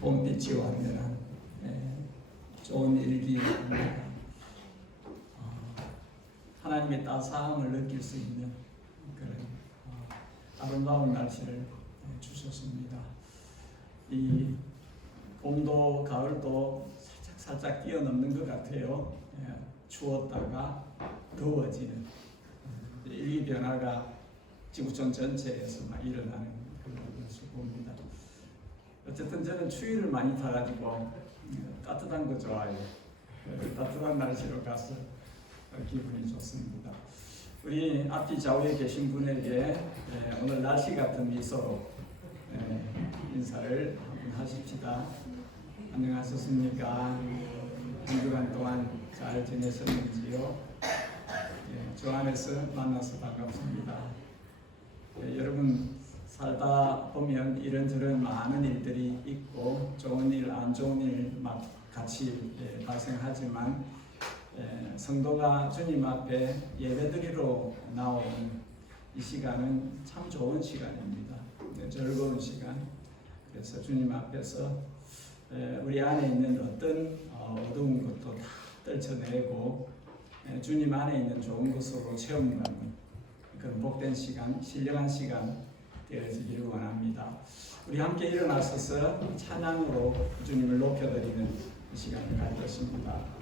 봄빛이 완전한 좋은 일기입니다. 하나님의 따스함을 느낄 수 있는 그런 아름다운 날씨를 주셨습니다. 이 봄도 가을도 살짝 뛰어넘는 것 같아요. 추웠다가 더워지는 일기 변화가 지구촌 전체에서 일어나는 그런 것을 봅니다. 어쨌든 저는 추위를 많이 타가지고 따뜻한 거 좋아해요. 따뜻한 날씨로 가서 기분이 좋습니다. 우리 앞뒤 좌우에 계신 분에게 오늘 날씨 같은 미소로 인사를 한번 하십시다. 안녕하셨습니까? 한 주간 동안 잘 지내셨는지요? 주 안에서 만나서 반갑습니다. 여러분 살다 보면 이런저런 많은 일들이 있고 좋은 일, 안 좋은 일 막 같이 발생하지만 성도가 주님 앞에 예배드리러 나온 이 시간은 참 좋은 시간입니다. 즐거운 시간. 그래서 주님 앞에서 우리 안에 있는 어떤 어두운 것도 다 떨쳐내고 주님 안에 있는 좋은 것으로 체험하는 그런 복된 시간, 신령한 시간 되어지기를 원합니다. 우리 함께 일어나셔서 찬양으로 주님을 높여드리는 시간을 갖겠습니다.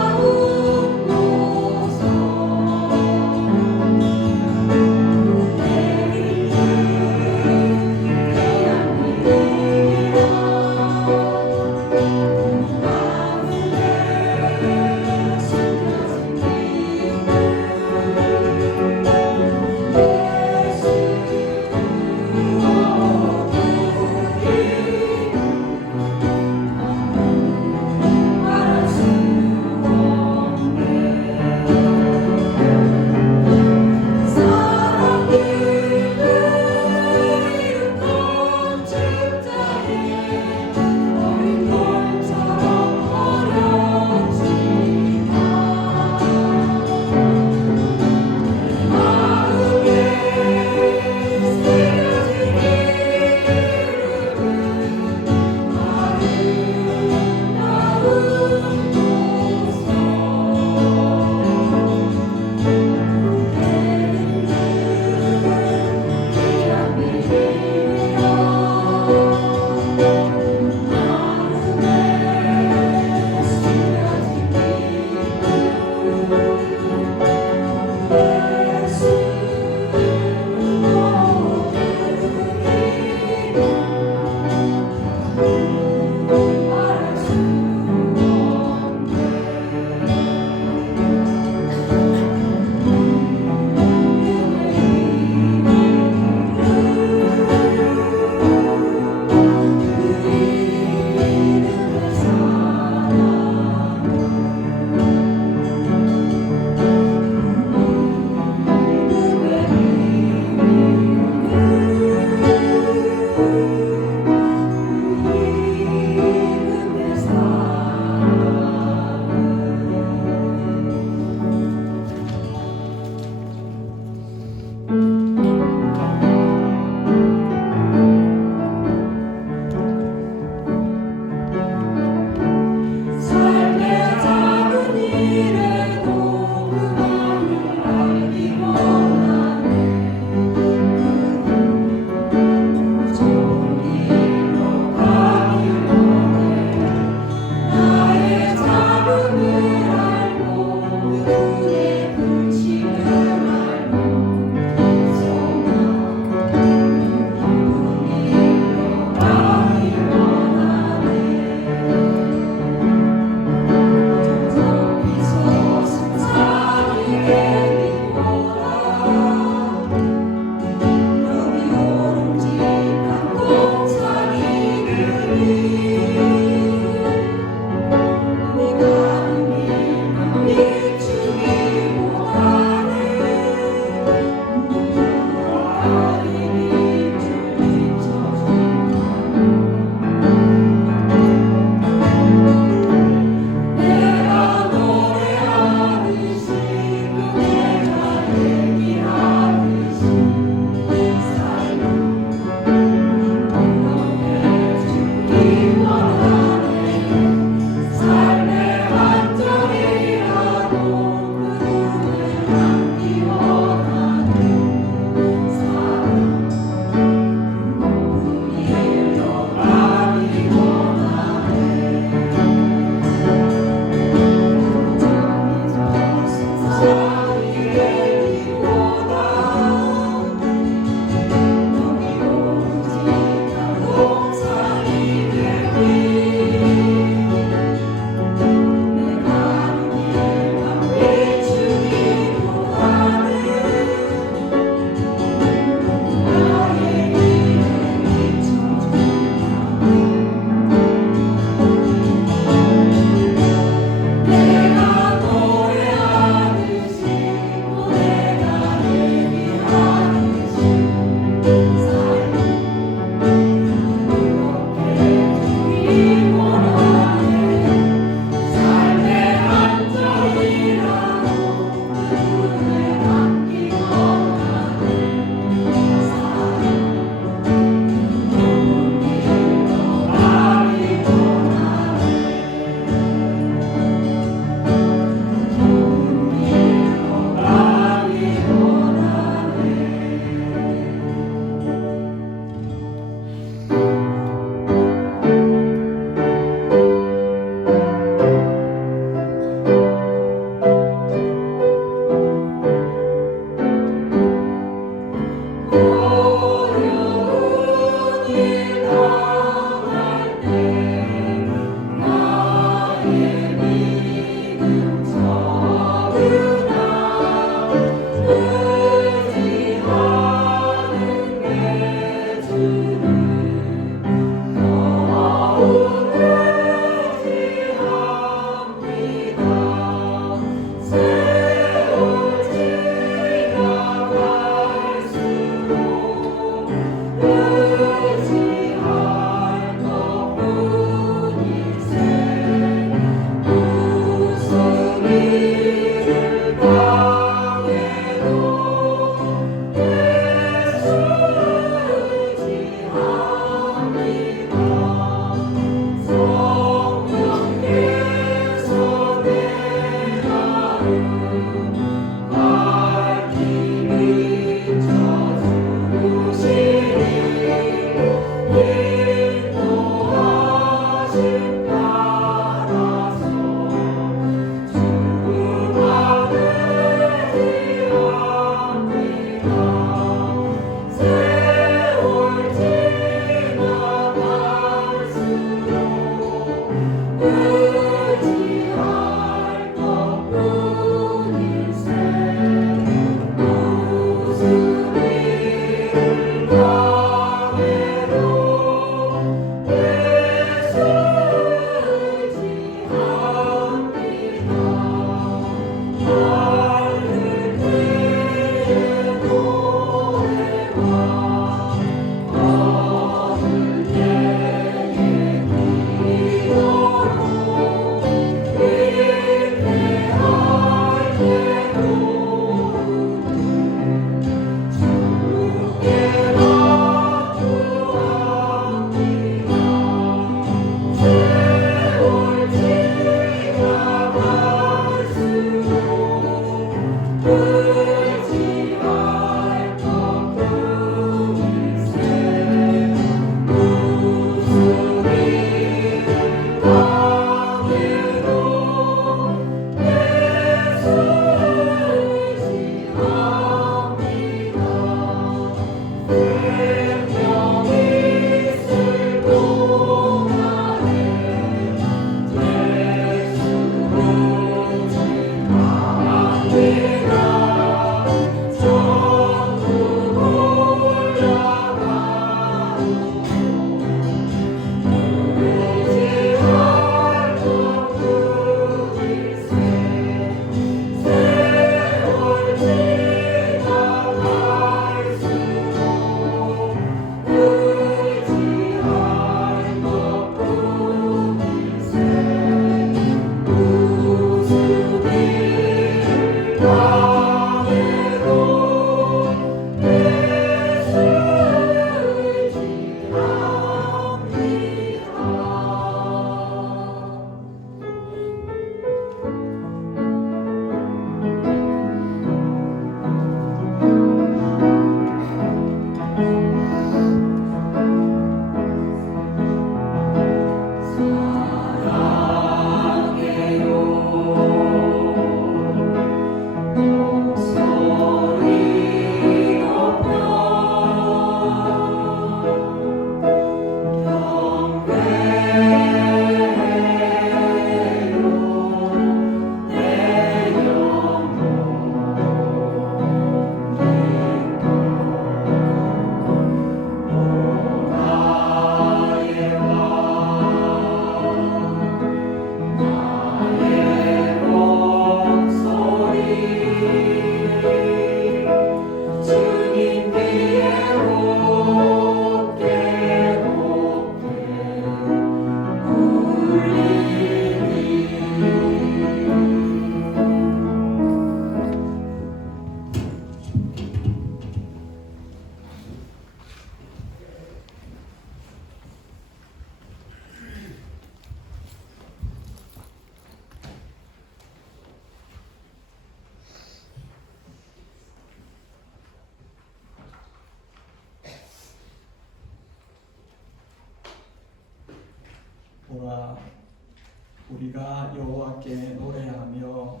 우리가 여호와께 노래하며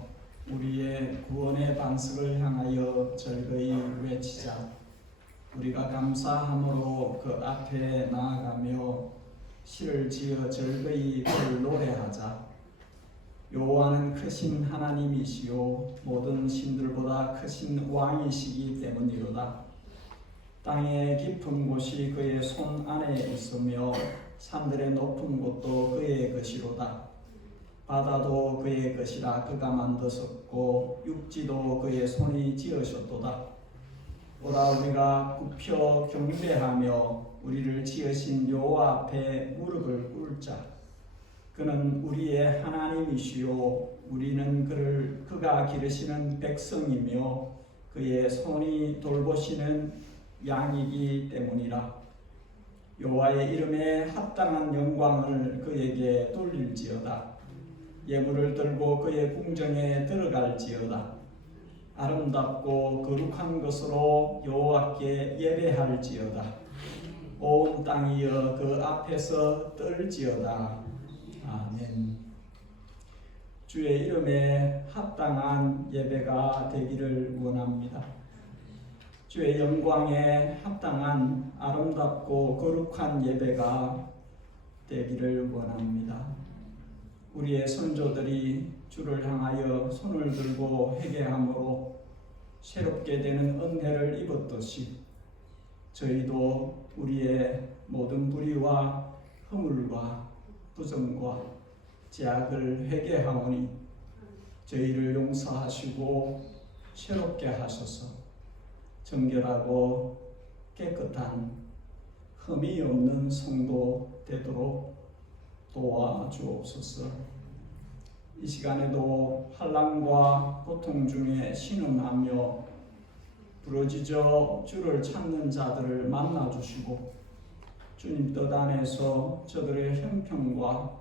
우리의 구원의 반석을 향하여 절거이 외치자. 우리가 감사함으로 그 앞에 나아가며 시를 지어 절거이 그를 노래하자. 여호와는 크신 하나님이시요 모든 신들보다 크신 왕이시기 때문이로다. 땅의 깊은 곳이 그의 손 안에 있으며 산들의 높은 곳도 그의 것이로다. 바다도 그의 것이라 그가 만드셨고 육지도 그의 손이 지으셨도다. 오라 우리가 굽혀 경배하며 우리를 지으신 여호와 앞에 무릎을 꿇자. 그는 우리의 하나님이시요 우리는 그가 기르시는 백성이며 그의 손이 돌보시는 양이기 때문이라. 여호와의 이름에 합당한 영광을 그에게 돌릴지어다. 예물을 들고 그의 궁정에 들어갈지어다. 아름답고 거룩한 것으로 여호와께 예배할지어다. 온 땅이여 그 앞에서 떨지어다. 아멘. 주의 이름에 합당한 예배가 되기를 원합니다. 주의 영광에 합당한 아름답고 거룩한 예배가 되기를 원합니다. 우리의 선조들이 주를 향하여 손을 들고 회개함으로 새롭게 되는 은혜를 입었듯이 저희도 우리의 모든 불의와 허물과 부정과 죄악을 회개하오니 저희를 용서하시고 새롭게 하셔서 정결하고 깨끗한 흠이 없는 성도 되도록 도와주옵소서. 이 시간에도 환난과 고통 중에 신음하며 부르짖어 주를 찾는 자들을 만나주시고 주님 뜻 안에서 저들의 형편과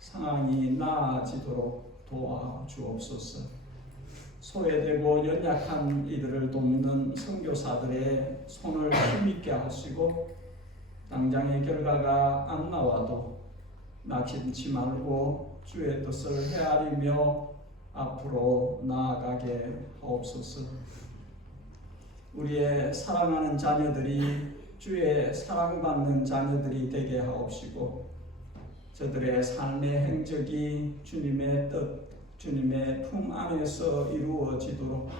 상황이 나아지도록 도와주옵소서. 소외되고 연약한 이들을 돕는 선교사들의 손을 힘있게 하시고 당장의 결과가 안 나와도 낙심치 말고 주의 뜻을 헤아리며 앞으로 나아가게 하옵소서. 우리의 사랑하는 자녀들이 주의 사랑받는 자녀들이 되게 하옵시고 저들의 삶의 행적이 주님의 뜻, 주님의 품 안에서 이루어지도록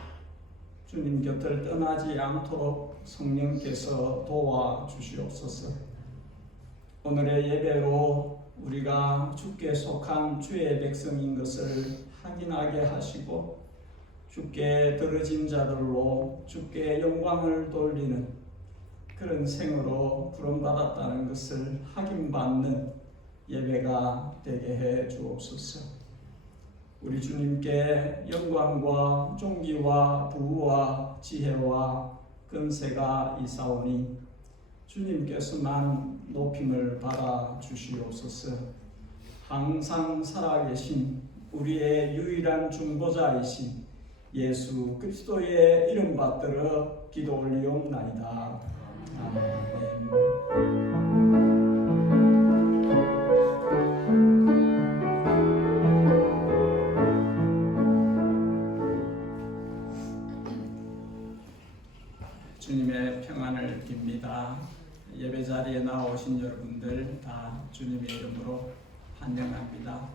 주님 곁을 떠나지 않도록 성령께서 도와주시옵소서. 오늘의 예배로 우리가 주께 속한 주의 백성인 것을 확인하게 하시고 주께 들어진 자들로 주께 영광을 돌리는 그런 생으로 부름받았다는 것을 확인받는 예배가 되게 해 주옵소서. 우리 주님께 영광과 존귀와 부와 지혜와 권세가 있사오니 주님께서만 높임을 받아 주시옵소서. 항상 살아계신 우리의 유일한 중보자이신 예수 그리스도의 이름 받들어 기도 올리옵나이다. 아멘. 주님의 평안을 빕니다. 예배 자리에 나오신 여러분들 다 주님의 이름으로 환영합니다.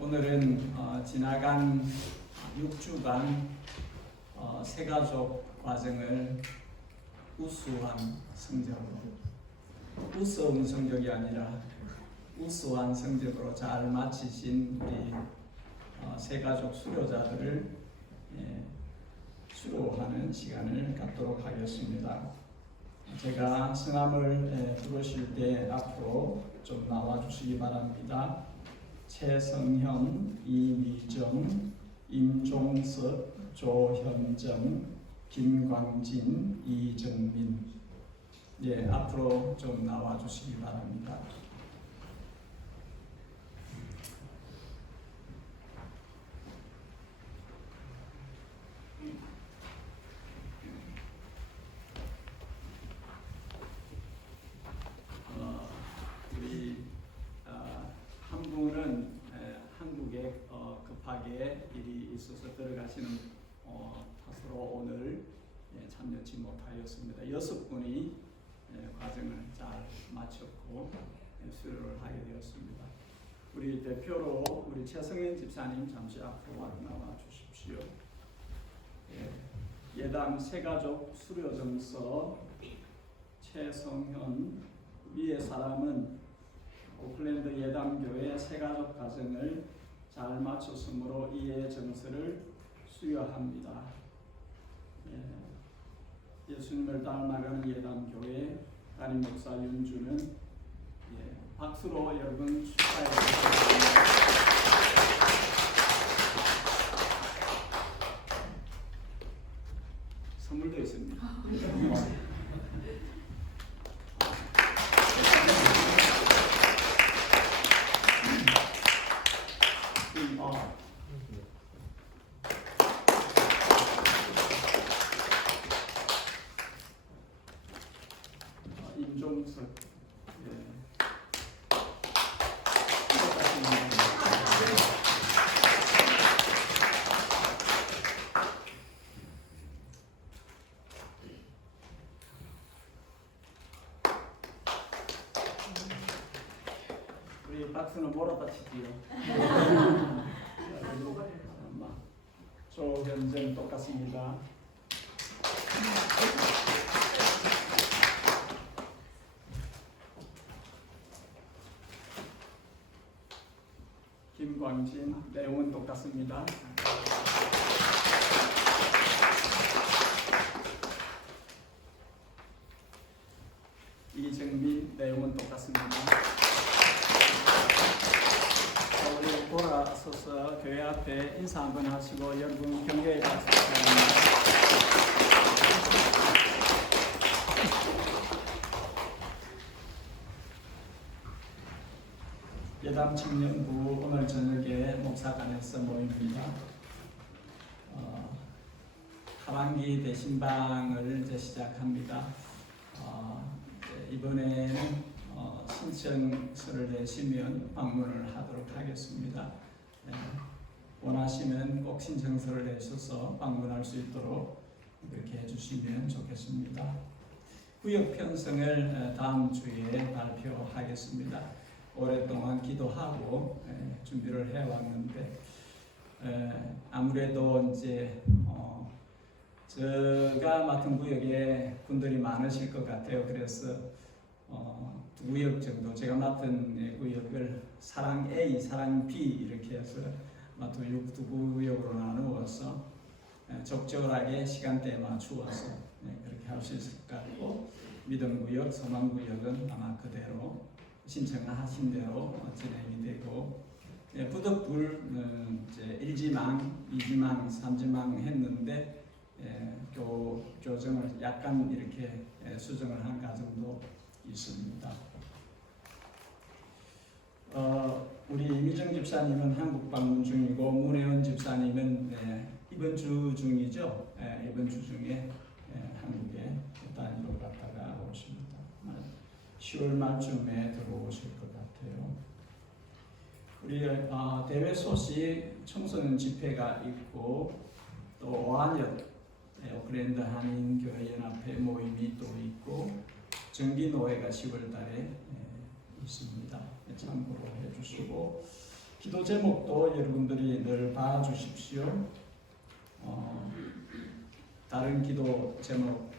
오늘은 지나간 6주간 새가족 과정을 우수한 성적으로, 우스운 성적이 아니라 우수한 성적으로 잘 마치신 우리 새가족 수료자들을 수료하는 시간을 갖도록 하겠습니다. 제가 성함을 부르실 때 앞으로 좀 나와주시기 바랍니다. 최성현, 이미정, 임종석, 조현정, 김광진, 이정민. 앞으로 좀 나와주시기 바랍니다. 우리 한 분은 한국 있어서 들어가시는 탓으로 오늘 참여치 못하였습니다. 6분이 과정을 잘 마쳤고 수료를 하게 되었습니다. 우리 대표로 우리 최성현 집사님 잠시 앞으로 나와 주십시오. 예담 새가족 수료증서 최성현 위의 사람은 오클랜드 예담교회 새가족 가정을 잘 마쳤으므로 이의 증서를 수여합니다. 예수님을 닮아가는 예담교회 담임 목사 윤주는 박수로 여러분 축하해 주십니다. 선물도 있습니다. 임종석 우리 박수는 몰아다 치지요. 조현정 똑같습니다. 김광진 내용은 똑같습니다. 이정민 내용은 똑같습니다. 우리 돌아서서 교회 앞에 인사 한번 하시고 여러분 경례의 박수 부탁드립니다. 예담 청년부 오늘 저녁에 목사관에서 모입니다. 하반기 대신방을 이제 시작합니다. 이번에는 신청서를 내시면 방문을 하도록 하겠습니다. 원하시면 꼭 신청서를 내셔서 방문할 수 있도록 그렇게 해주시면 좋겠습니다. 구역 편성을 다음 주에 발표하겠습니다. 오랫동안 기도하고 준비를 해왔는데 아무래도 이제 제가 맡은 구역에 분들이 많으실 것 같아요. 그래서 두 구역 정도 제가 맡은 구역을 사랑 A, 사랑 B 이렇게 해서 두 구역으로 나누어서 적절하게 시간대에 맞추어서 그렇게 할 수 있을 것 같고 믿음 구역, 소망 구역은 아마 그대로 신청하신 대로 진행이 되고 부득불 이제 1지망, 2지망, 3지망 했는데 교정을 약간 이렇게 수정을 한 과정도 있습니다. 우리 이미정 집사님은 한국 방문 중이고 문혜원 집사님은 이번 주 중이죠. 이번 주 중에 한국에 단위로 갔다가 오십니다. 10월 말쯤에 들어오실 것 같아요. 우리 대회 소식 청소년 집회가 있고 또 오한역 오클랜드 한인교회연합회 모임이 또 있고 정기노회가 10월 달에 있습니다. 참고로 해주시고 기도 제목도 여러분들이 늘 봐주십시오. 다른 기도 제목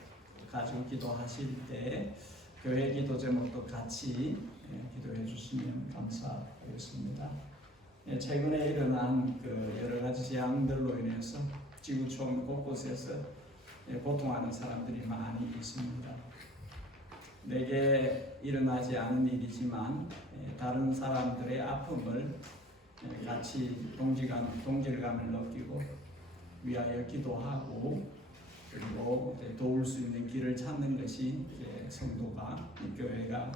가지고 기도하실 때 교회 기도 제목도 같이 기도해 주시면 감사하겠습니다. 최근에 일어난 그 여러 가지 재앙들로 인해서 지구촌 곳곳에서 고통하는 사람들이 많이 있습니다. 내게 일어나지 않은 일이지만 다른 사람들의 아픔을 같이 동질감을 느끼고 위하여 기도하고 그리고 도울 수 있는 길을 찾는 것이 성도가 교회가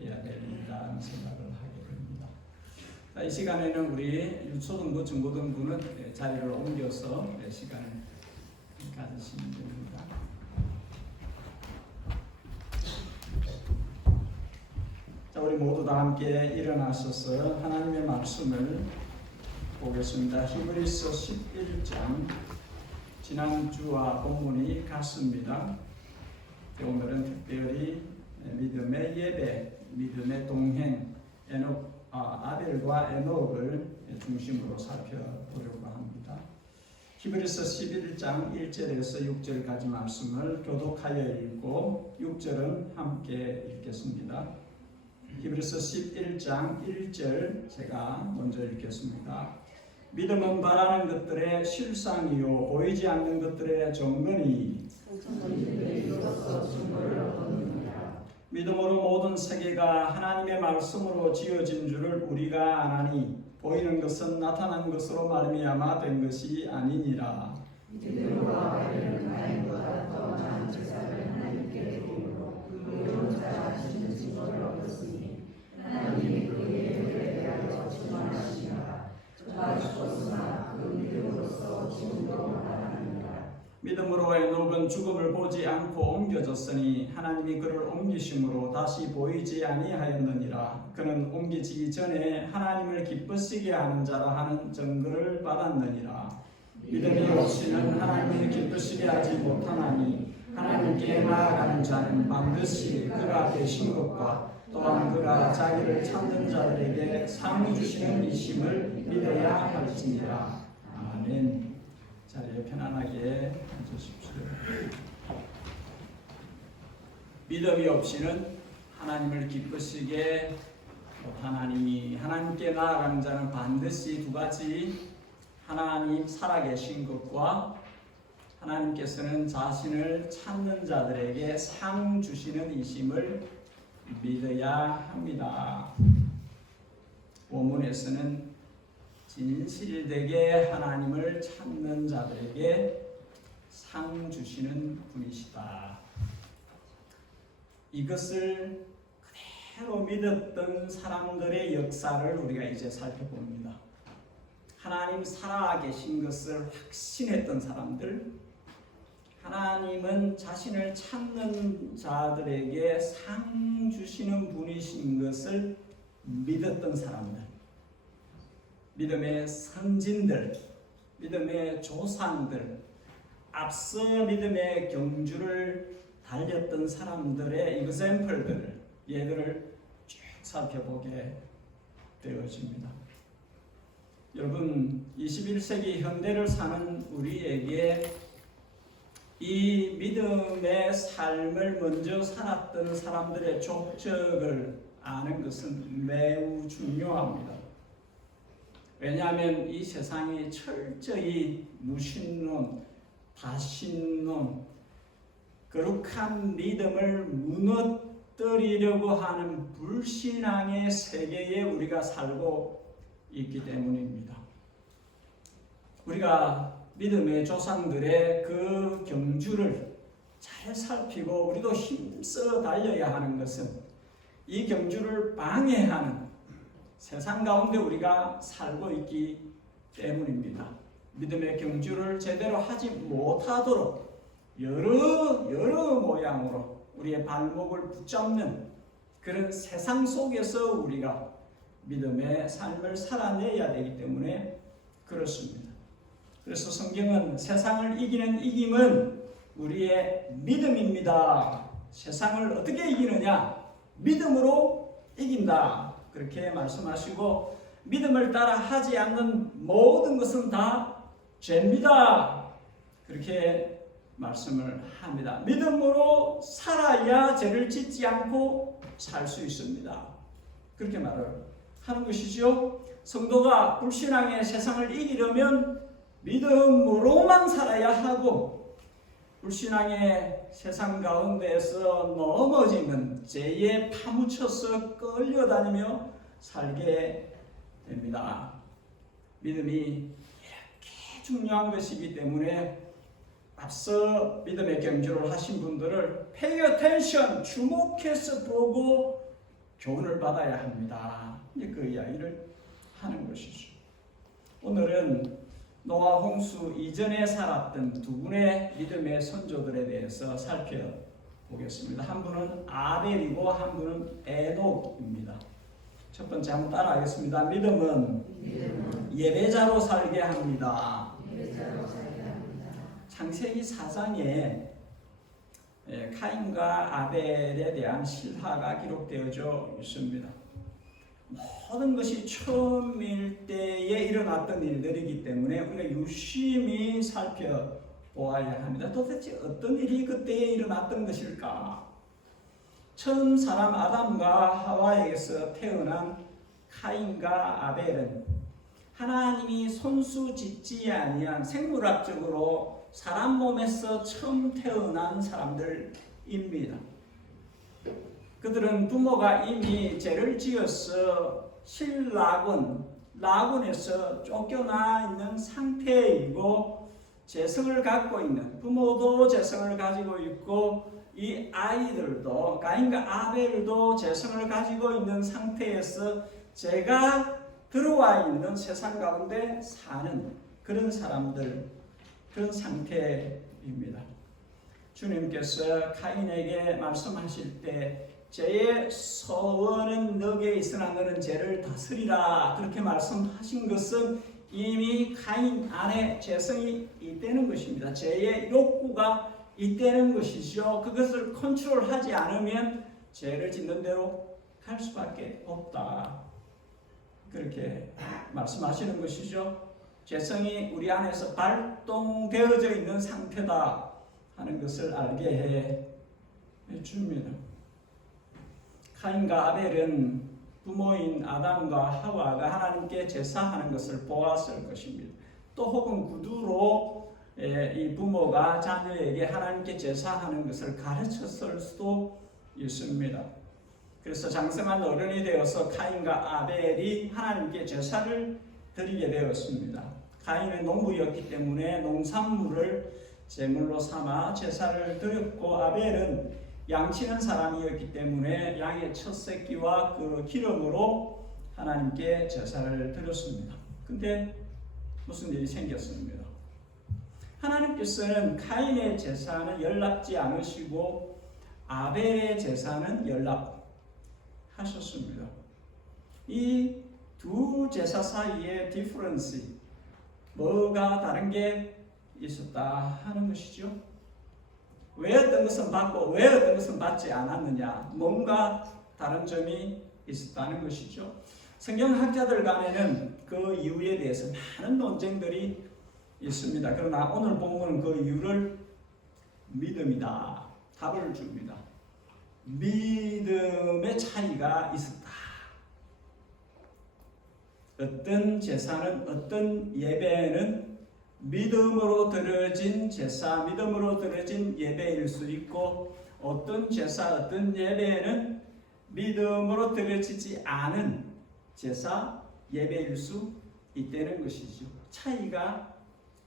해야 될 일이라는 생각을 하게 됩니다. 이 시간에는 우리 유초등부, 중고등부는 자리를 옮겨서 시간을 가지시면 됩니다. 자, 우리 모두 다 함께 일어나셔서 하나님의 말씀을 보겠습니다. 히브리서 11장 지난주와 본문이 같습니다. 오늘은 특별히 믿음의 예배, 믿음의 동행, 아벨과 에녹을 중심으로 살펴보려고 합니다. 히브리서 11장 1절에서 6절까지 말씀을 교독하여 읽고 6절은 함께 읽겠습니다. 히브리서 11장 1절 제가 먼저 읽겠습니다. 믿음은 바라는 것들의 실상이요 보이지 않는 것들의 증거니 믿음으로 모든 세계가 하나님의 말씀으로 지어진 줄을 우리가 아나니 보이는 것은 나타난 것으로 말미암아 된 것이 아니니라. 믿음으로 아벨은 가인보다 더 나은 제사를 하나님께 드림으로 그 자 자신은 증거를 얻었으니 하나님이 그의 일에 대하여 증언하시니라. 저가 죽었으나 그 믿음으로써 지금도 살아나니라. 믿음으로 에녹은 죽음을 보지 않고 옮겨졌으니 하나님이 그를 옮기심으로 다시 보이지 아니하였느니라. 그는 옮기지기 전에 하나님을 기쁘시게 하는 자라 하는 증거를 받았느니라. 믿음이 없이는 하나님을 기쁘시게 하지 못하나니 하나님께 나아가는 자는 반드시 그가 되신 것과 또한 그가 자기를 찾는 자들에게 상 주시는 이심을 믿어야 할지니라. 아멘. 자리에 편안하게 앉으십시오. 믿음이 없이는 하나님을 기쁘시게 못하나니 하나님께 나아가는 자는 반드시 두 가지, 하나님 살아계신 것과 하나님께서는 자신을 찾는 자들에게 상 주시는 이심을 믿어야 합니다. 원문에서는 진실되게 하나님을 찾는 자들에게 상 주시는 분이시다. 이것을 그대로 믿었던 사람들의 역사를 우리가 이제 살펴봅니다. 하나님 살아계신 것을 확신했던 사람들, 하나님은 자신을 찾는 자들에게 상 주시는 분이신 것을 믿었던 사람들, 믿음의 선진들, 믿음의 조상들, 앞서 믿음의 경주를 달렸던 사람들의 example들, 예들을 쭉 살펴보게 되어집니다. 여러분, 21세기 현대를 사는 우리에게 이 믿음의 삶을 먼저 살았던 사람들의 족적을 아는 것은 매우 중요합니다. 왜냐하면 이 세상이 철저히 무신론, 다신론, 거룩한 믿음을 무너뜨리려고 하는 불신앙의 세계에 우리가 살고 있기 때문입니다. 우리가 믿음의 조상들의 그 경주를 잘 살피고 우리도 힘써 달려야 하는 것은 이 경주를 방해하는 세상 가운데 우리가 살고 있기 때문입니다. 믿음의 경주를 제대로 하지 못하도록 여러 모양으로 우리의 발목을 붙잡는 그런 세상 속에서 우리가 믿음의 삶을 살아내야 되기 때문에 그렇습니다. 그래서 성경은 세상을 이기는 이김은 우리의 믿음입니다. 세상을 어떻게 이기느냐? 믿음으로 이긴다. 그렇게 말씀하시고 믿음을 따라 하지 않는 모든 것은 다 죄입니다. 그렇게 말씀을 합니다. 믿음으로 살아야 죄를 짓지 않고 살 수 있습니다. 그렇게 말을 하는 것이죠. 성도가 불신앙의 세상을 이기려면 믿음으로만 살아야 하고 불신앙의 세상 가운데에서 넘어지면 죄에 파묻혀서 끌려다니며 살게 됩니다. 믿음이 이렇게 중요한 것이기 때문에 앞서 믿음의 경주를 하신 분들을 pay attention, 주목해서 보고 교훈을 받아야 합니다. 그 이야기를 하는 것이죠. 오늘은 노아 홍수 이전에 살았던 두 분의 믿음의 선조들에 대해서 살펴보겠습니다. 한 분은 아벨이고 한 분은 에녹입니다. 첫 번째 한번 따라하겠습니다. 믿음은 예배자로 살게 합니다. 창세기 4장에 카인과 아벨에 대한 실화가 기록되어져 있습니다. 모든 것이 처음일 때에 일어났던 일들이기 때문에 우리가 유심히 살펴보아야 합니다. 도대체 어떤 일이 그때에 일어났던 것일까? 처음 사람 아담과 하와에게서 태어난 카인과 아벨은 하나님이 손수 짓지 아니한 생물학적으로 사람 몸에서 처음 태어난 사람들입니다. 그들은 부모가 이미 죄를 지어서 라군에서 쫓겨나 있는 상태이고 재성을 갖고 있는, 부모도 재성을 가지고 있고 이 아이들도, 가인과 아벨도 재성을 가지고 있는 상태에서 죄가 들어와 있는 세상 가운데 사는 그런 사람들, 그런 상태입니다. 주님께서 카인에게 말씀하실 때 죄의 소원은 너에게 있으나 너는 죄를 다스리라, 그렇게 말씀하신 것은 이미 카인 안에 죄성이 있다는 것입니다. 죄의 욕구가 있다는 것이죠. 그것을 컨트롤하지 않으면 죄를 짓는 대로 갈 수밖에 없다, 그렇게 말씀하시는 것이죠. 죄성이 우리 안에서 발동되어져 있는 상태다 하는 것을 알게 해 줍니다. 카인과 아벨은 부모인 아담과 하와가 하나님께 제사하는 것을 보았을 것입니다. 또 혹은 구두로 이 부모가 자녀에게 하나님께 제사하는 것을 가르쳤을 수도 있습니다. 그래서 장성한 어른이 되어서 카인과 아벨이 하나님께 제사를 드리게 되었습니다. 카인은 농부였기 때문에 농산물을 제물로 삼아 제사를 드렸고, 아벨은 양치는 사람이었기 때문에 양의 첫 새끼와 그 기름으로 하나님께 제사를 드렸습니다. 근데 무슨 일이 생겼습니다. 하나님께서는 카인의 제사는 연락지 않으시고 아벨의 제사는 연락하셨습니다. 이 두 제사 사이의 디퍼런스, 뭐가 다른 게 있었다 하는 것이죠. 왜 어떤 것은 받고 왜 어떤 것은 받지 않았느냐, 뭔가 다른 점이 있었다는 것이죠. 성경학자들 간에는 그 이유에 대해서 많은 논쟁들이 있습니다. 그러나 오늘 본문은 그 이유를 믿음이다, 답을 줍니다. 믿음의 차이가 있었다. 어떤 제사는, 어떤 예배는 믿음으로 드려진 제사, 믿음으로 드려진 예배일 수 있고, 어떤 제사, 어떤 예배는 믿음으로 드려지지 않은 제사, 예배일 수 있다는 것이죠. 차이가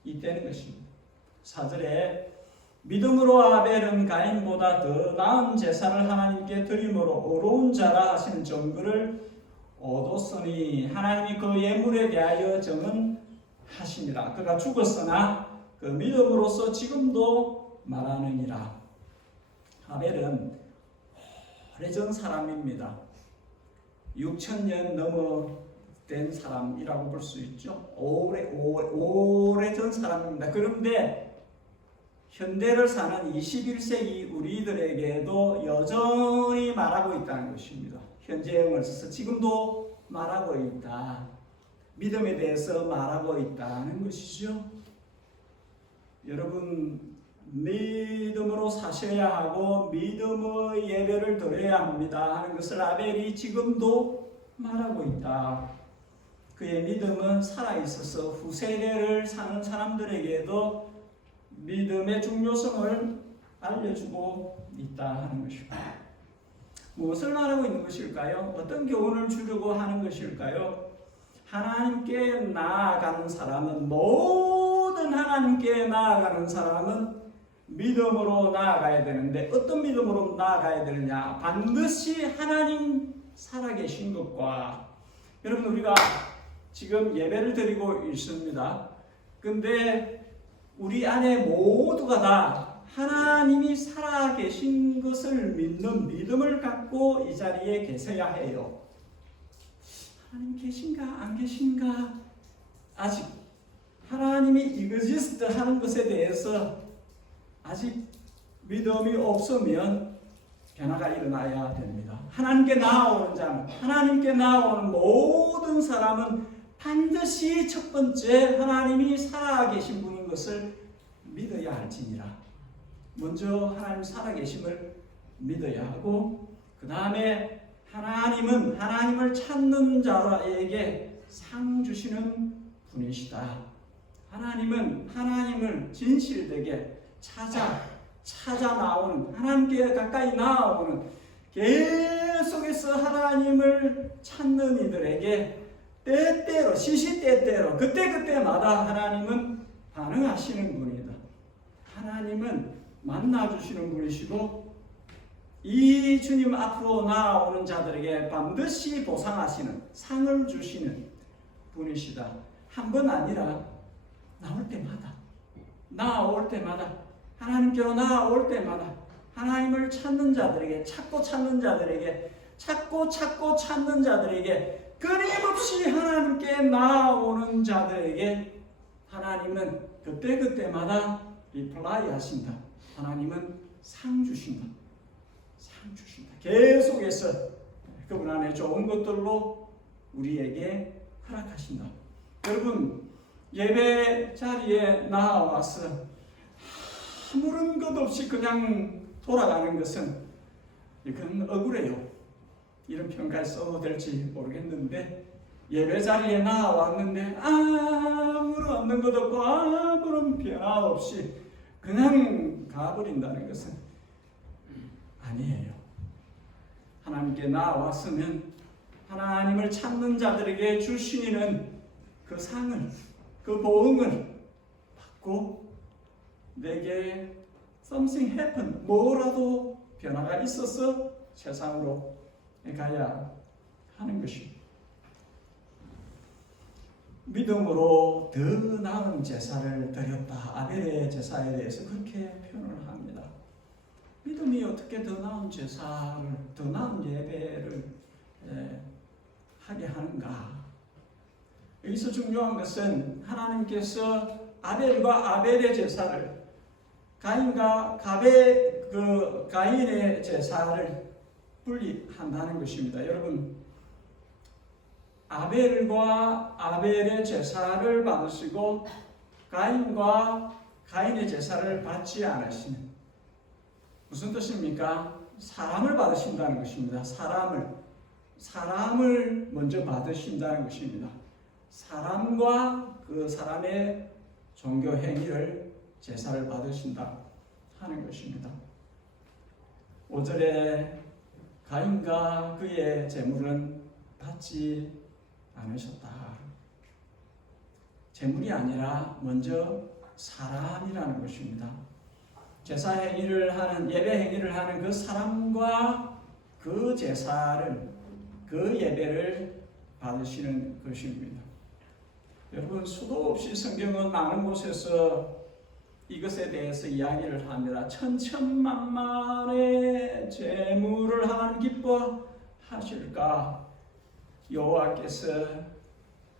있다는 것입니다. 4절에 믿음으로 아벨은 가인보다 더 나은 제사를 하나님께 드림으로 의로운 자라 하시는 증거를 얻었으니 하나님이 그 예물에 대하여 정은하시니라. 그가 죽었으나 그 믿음으로써 지금도 말하느니라. 아벨은 오래전 사람입니다. 6,000년 넘어된 사람이라고 볼 수 있죠. 오래전 사람입니다. 그런데 현대를 사는 21세기 우리들에게도 여전히 말하고 있다는 것입니다. 현재형을 써서 지금도 말하고 있다. 믿음에 대해서 말하고 있다는 것이죠. 여러분, 믿음으로 사셔야 하고 믿음의 예배를 드려야 합니다 하는 것을 아벨이 지금도 말하고 있다. 그의 믿음은 살아있어서 후세대를 사는 사람들에게도 믿음의 중요성을 알려주고 있다 하는 것입니다. 무엇을 말하고 있는 것일까요? 어떤 교훈을 주려고 하는 것일까요? 하나님께 나아가는 사람은, 모든 하나님께 나아가는 사람은 믿음으로 나아가야 되는데, 어떤 믿음으로 나아가야 되느냐? 반드시 하나님 살아계신 것과, 여러분, 우리가 지금 예배를 드리고 있습니다. 근데 우리 안에 모두가 다 하나님이 살아계신 것을 믿는 믿음을 갖고 이 자리에 계셔야 해요. 하나님 계신가 안 계신가, 아직 하나님이 exist 하는 것에 대해서 아직 믿음이 없으면 변화가 일어나야 됩니다. 하나님께 나아오는 자는, 하나님께 나아오는 모든 사람은 반드시 첫 번째 하나님이 살아계신 분인 것을 믿어야 할지니라. 먼저 하나님 살아계심을 믿어야 하고, 그 다음에 하나님은 하나님을 찾는 자에게 상 주시는 분이시다. 하나님은 하나님을 진실되게 찾아 나오는, 하나님께 가까이 나아오는, 계속해서 하나님을 찾는 이들에게 때때로, 시시때때로, 그때그때마다 하나님은 반응하시는 분이다. 하나님은 만나주시는 분이시고, 이 주님 앞으로 나아오는 자들에게 반드시 보상하시는, 상을 주시는 분이시다. 한 번 아니라 나아올 때마다, 하나님께로 나아올 때마다 하나님을 찾는 자들에게, 찾고 찾는 자들에게, 끊임없이 하나님께 나아오는 자들에게 하나님은 그때그때마다 리플라이 하신다. 하나님은 상 주신다. 계속해서 그분 안에 좋은 것들로 우리에게 허락하신다. 여러분, 예배 자리에 나와서 아무런 것 없이 그냥 돌아가는 것은 이건 억울해요. 이런 평가를 써도 될지 모르겠는데, 예배 자리에 나왔는데 아무런 얻는 것 없고 아무런 변화 없이 그냥 가버린다는 것은 아니에요. 하나님께 나왔으면 하나님을 찾는 자들에게 주시는 그 상을, 그 보응을 받고 내게 something happen, 뭐라도 변화가 있어서 세상으로 가야 하는 것입니다. 믿음으로 더 나은 제사를 드렸다. 아벨의 제사에 대해서 그렇게 표현을 합니다. 믿음이 어떻게 더 나은 제사를, 더 나은 예배를 하게 하는가? 여기서 중요한 것은 하나님께서 아벨과 아벨의 제사를, 가인과 가인의 제사를 분리한다는 것입니다. 여러분, 아벨과 아벨의 제사를 받으시고 가인과 가인의 제사를 받지 않으시는, 무슨 뜻입니까? 사람을 받으신다는 것입니다. 사람을 먼저 받으신다는 것입니다. 사람과 그 사람의 종교 행위를, 제사를 받으신다 하는 것입니다. 5절에 가인과 그의 제물은 받지 않으셨다. 제물이 아니라 먼저 사람이라는 것입니다. 제사 행위를 하는, 예배 행위를 하는 그 사람과 그 제사를, 그 예배를 받으시는 것입니다. 여러분, 수도 없이 성경은 많은 곳에서 이것에 대해서 이야기를 합니다. 천천만만의 제물을 하나님 기뻐하실까? 여호와께서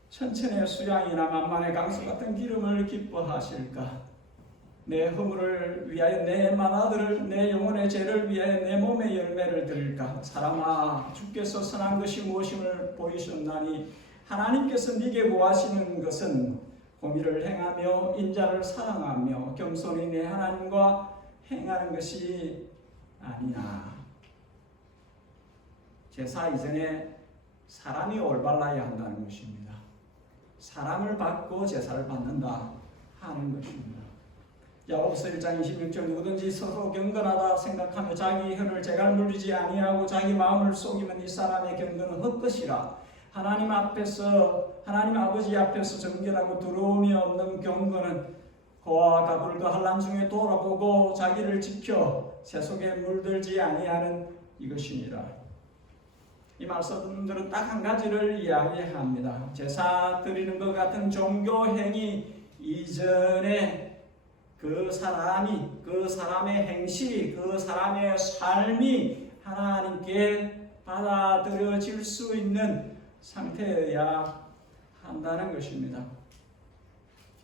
천천의 수양이나 만만의 강수 같은 기름을 기뻐하실까? 내 허물을 위하여, 내 만화들을, 내 영혼의 죄를 위하여 내 몸의 열매를 드릴까? 사람아, 주께서 선한 것이 무엇임을 보이셨나니 하나님께서 네게 구하시는 것은 공의를 행하며 인자를 사랑하며 겸손히 내 하나님과 행하는 것이 아니냐. 제사 이전에 사람이 올바라야 한다는 것입니다. 사람을 받고 제사를 받는다 하는 것입니다. 야고보서 1장 26절, 누구든지 서로 경건하다 생각하며 자기 혀를 재갈 물리지 아니하고 자기 마음을 속이면 이 사람의 경건은 헛것이라. 하나님 앞에서, 하나님 아버지 앞에서 정결하고 두려움이 없는 경건은 고아와 가불도 환난 중에 돌아보고 자기를 지켜 세속에 물들지 아니하는 이것이니라. 이 말씀들은 딱 한 가지를 이야기합니다. 제사 드리는 것 같은 종교 행위 이전에 그 사람이, 그 사람의 행실, 그 사람의 삶이 하나님께 받아들여질 수 있는 상태여야 한다는 것입니다.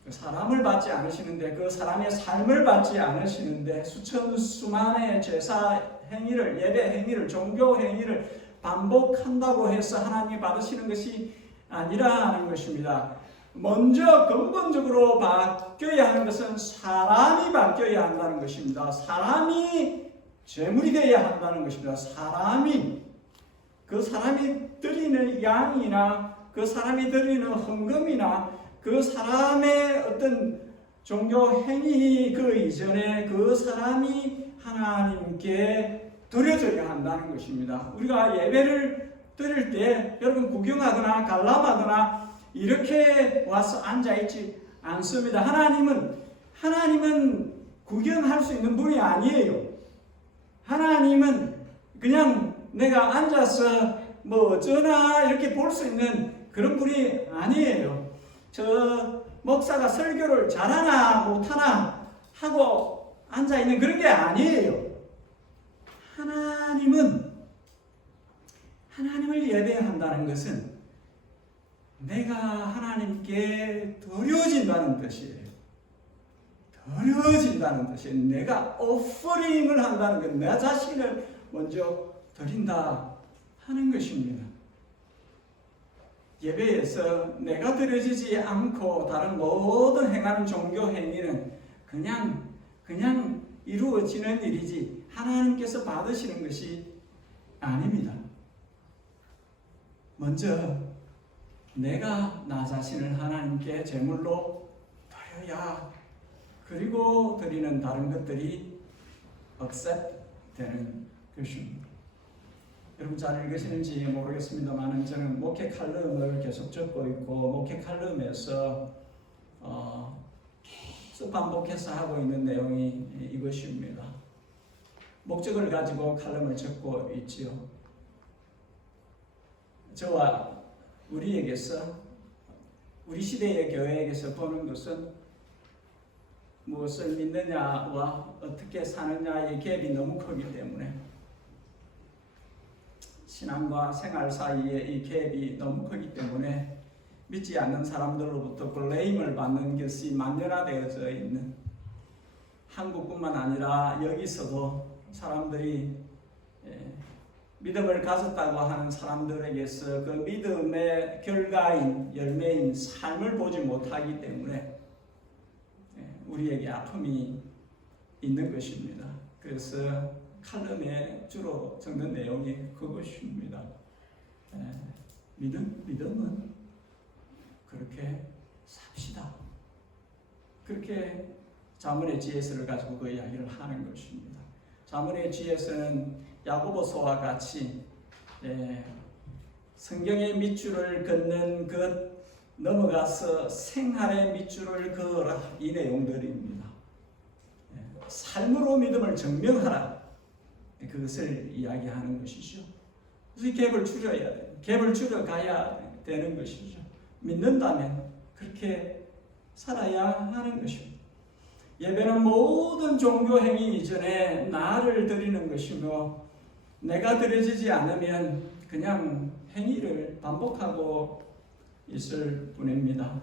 그 사람을 받지 않으시는데, 그 사람의 삶을 받지 않으시는데 수만의 제사 행위를, 예배 행위를, 종교 행위를 반복한다고 해서 하나님이 받으시는 것이 아니라는 것입니다. 먼저 근본적으로 바뀌어야 하는 것은 사람이 바뀌어야 한다는 것입니다. 사람이 제물이 되어야 한다는 것입니다. 그 사람이 드리는 양이나 그 사람이 드리는 헌금이나 그 사람의 어떤 종교 행위 그 이전에 그 사람이 하나님께 드려져야 한다는 것입니다. 우리가 예배를 드릴 때 여러분 구경하거나 관람하거나 이렇게 와서 앉아있지 않습니다. 하나님은 구경할 수 있는 분이 아니에요. 하나님은 그냥 내가 앉아서 뭐 어쩌나 이렇게 볼 수 있는 그런 분이 아니에요. 저 목사가 설교를 잘하나 못하나 하고 앉아있는 그런 게 아니에요. 하나님을 예배한다는 것은 내가 하나님께 드려진다는 뜻이에요. 드려진다는 뜻이에요. 내가 오퍼링을 한다는 것, 내 자신을 먼저 드린다 하는 것입니다. 예배에서 내가 드려지지 않고 다른 모든 행하는 종교 행위는 그냥 이루어지는 일이지 하나님께서 받으시는 것이 아닙니다. 먼저 내가 나 자신을 하나님께 제물로 드려야, 그리고 드리는 다른 것들이 accept 되는 것입니다. 여러분 잘 읽으시는지 모르겠습니다만 저는 목회 칼럼을 계속 적고 있고 목회 칼럼에서 계속 반복해서 하고 있는 내용이 이것입니다. 목적을 가지고 칼럼을 적고 있지요. 저와 우리에게서, 우리 시대의 교회에게서 보는 것은 무엇을 믿느냐와 어떻게 사느냐의 갭이 너무 크기 때문에, 신앙과 생활 사이에 이 갭이 너무 크기 때문에 믿지 않는 사람들로부터 블레임을 받는 것이 만연화되어져 있는, 한국뿐만 아니라 여기서도 사람들이 믿음을 가졌다고 하는 사람들에게서 그 믿음의 결과인, 열매인 삶을 보지 못하기 때문에 우리에게 아픔이 있는 것입니다. 그래서 칼럼에 주로 적는 내용이 그것입니다. 믿음은 그렇게 삽시다. 그렇게 자문의 지혜서를 가지고 그 이야기를 하는 것입니다. 자문의 지혜서는 야고보서와 같이 성경의 밑줄을 긋는 것 넘어가서 생활의 밑줄을 그어라, 이 내용들입니다. 삶으로 믿음을 증명하라, 그것을 이야기하는 것이죠. 그래서 갭을 줄여야 돼요. 갭을 줄여가야 되는 것이죠. 믿는다면 그렇게 살아야 하는 것입니다. 예배는 모든 종교 행위 이전에 나를 드리는 것이며, 내가 드려지지 않으면 그냥 행위를 반복하고 있을 뿐입니다.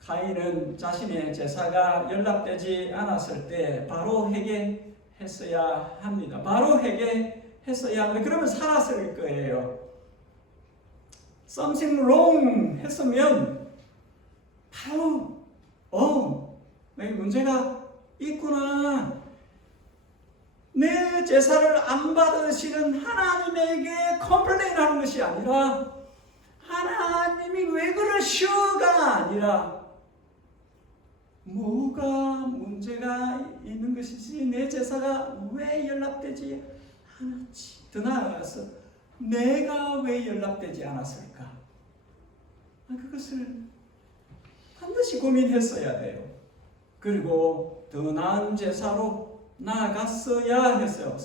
가인은 자신의 제사가 연락되지 않았을 때 바로 회개했어야 합니다. 바로 회개했어야 합니다. 그러면 살았을 거예요. Something wrong 했으면 바로 여기 문제가 있구나. 내 제사를 안 받으시는 하나님에게 컴플레인하는 것이 아니라, 하나님이 왜 그러시오가 아니라, 뭐가 문제가 있는 것이지, 내 제사가 왜 연락되지 않았지, 더 나아가서 내가 왜 연락되지 않았을까, 그것을 반드시 고민했어야 돼요. 그리고 더 나은 제사로 나아갔어야 했어요.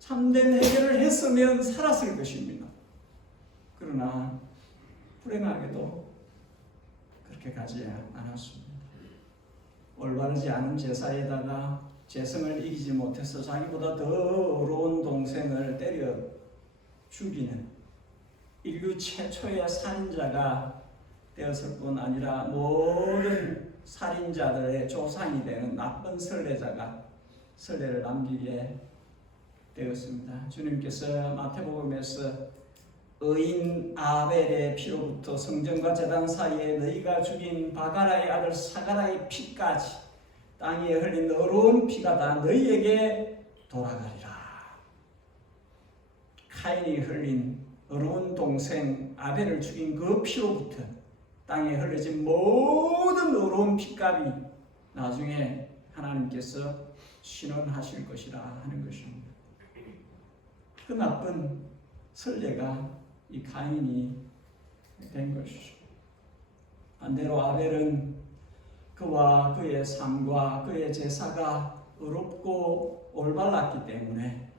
참된 해결을 했으면 살았을 것입니다. 그러나 불행하게도 그렇게 가지 않았습니다. 올바르지 않은 제사에다가 재성을 이기지 못해서 자기보다 더 어려운 동생을 때려 죽이는 인류 최초의 살인자가 되었을 뿐 아니라 모든 살인자들의 조상이 되는 나쁜 선례를 남기게 되었습니다. 주님께서 마태복음에서 의인 아벨의 피로부터 성전과 제단 사이에 너희가 죽인 바가라의 아들 사가라의 피까지 땅에 흘린 어려운 피가 다 너희에게 돌아가리라. 카인이 흘린 어려운 동생 아벨을 죽인 그 피로부터 땅에 흘려진 모든 어려운 피값이 나중에 하나님께서 신원하실 것이라 하는 것입니다. 그 나쁜 선례가 이 가인이 된 것이죠. 반대로 아벨은 그와 그의 삶과 그의 제사가 의롭고 올바랐기 때문에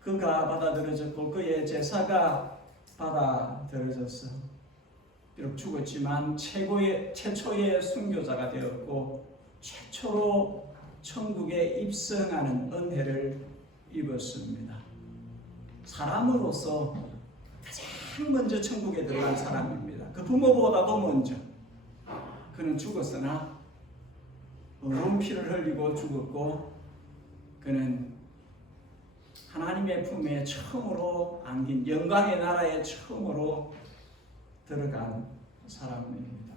그가 받아들여졌고 그의 제사가 받아들여졌어. 비록 죽었지만 최초의 순교자가 되었고 최초로 천국에 입성하는 은혜를 입었습니다. 사람으로서 가장 먼저 천국에 들어간 사람입니다. 그 부모보다도 먼저. 그는 죽었으나 어려운 피를 흘리고 죽었고 그는 하나님의 품에 처음으로 안긴 영광의 나라에 처음으로 들어간 사람입니다.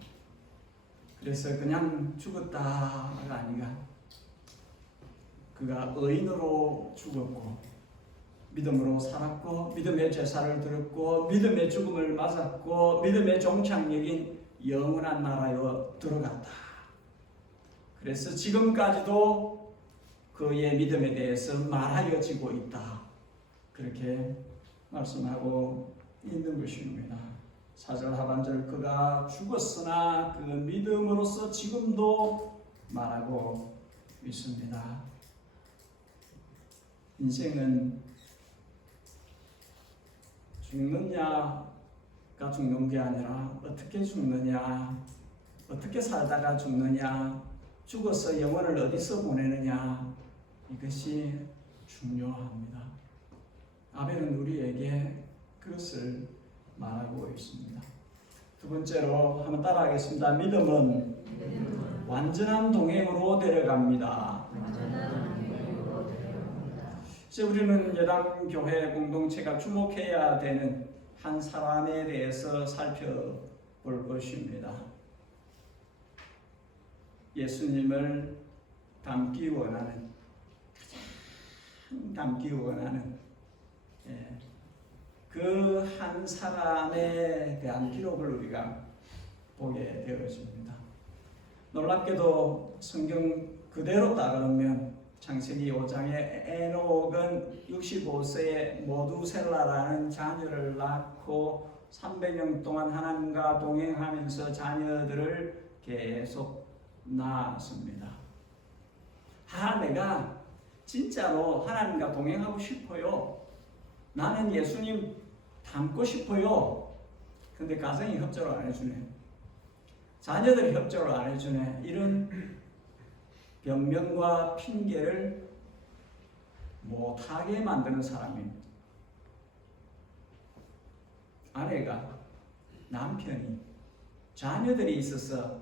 그래서 그냥 죽었다가 아니라 그가 의인으로 죽었고 믿음으로 살았고 믿음의 제사를 드렸고 믿음의 죽음을 맞았고 믿음의 종착역인 영원한 나라로 들어갔다. 그래서 지금까지도 그의 믿음에 대해서 말하여지고 있다. 그렇게 말씀하고 있는 것입니다. 4절 하반절 그가 죽었으나 그 믿음으로서 지금도 말하고 있습니다. 인생은 죽느냐가 죽는 게 아니라 어떻게 죽느냐, 어떻게 살다가 죽느냐, 죽어서 영혼을 어디서 보내느냐, 이것이 중요합니다. 아벨은 우리에게 그것을 말하고 있습니다. 두 번째로 한번 따라하겠습니다. 믿음은 완전한 동행으로 데려갑니다. 이제 우리는 예담교회 공동체가 주목해야 되는 한 사람에 대해서 살펴볼 것입니다. 예수님을 닮기 원하는, 가장 닮기 원하는 그 한 사람에 대한 기록을 우리가 보게 되어집니다. 놀랍게도 성경 그대로 따르면 창세기 5장에 에녹은 65세에 모두셀라라는 자녀를 낳고 300년 동안 하나님과 동행하면서 자녀들을 계속 낳았습니다. 내가 진짜로 하나님과 동행하고 싶어요. 나는 예수님 닮고 싶어요. 근데 가정이 협조를 안 해주네. 자녀들이 협조를 안 해주네. 이런 변명과 핑계를 못하게 만드는 사람입니다. 아내가, 남편이, 자녀들이 있어서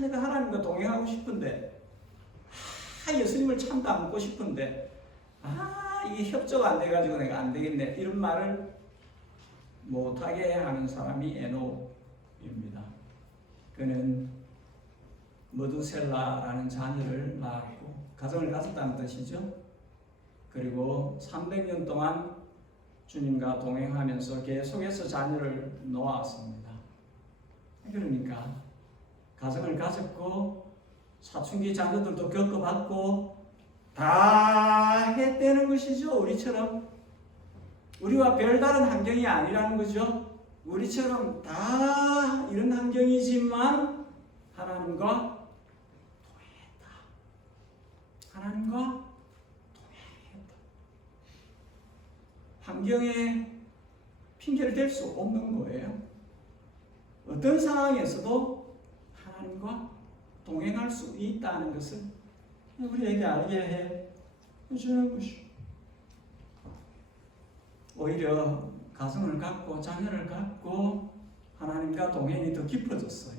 내가 하나님과 동행하고 싶은데 예수님을 참 닮고 싶은데 이게 협조가 안 돼가지고 내가 안 되겠네, 이런 말을 못하게 하는 사람이 에녹입니다. 그는 머두셀라라는 자녀를 낳았고 가정을 가졌다는 뜻이죠. 그리고 300년 동안 주님과 동행하면서 계속해서 자녀를 놓았습니다. 그러니까 가정을 가졌고 사춘기 자녀들도 겪어봤고 다 했다는 것이죠. 우리처럼. 우리와 별다른 환경이 아니라는 거죠. 우리처럼 다 이런 환경이지만 하나님과 동행했다. 하나님과 동행했다. 환경에 핑계를 댈 수 없는 거예요. 어떤 상황에서도 하나님과 동행할 수 있다는 것을 우리에게 알게 해주는 것이죠. 오히려 가정을 갖고 자녀를 갖고 하나님과 동행이 더 깊어졌어요.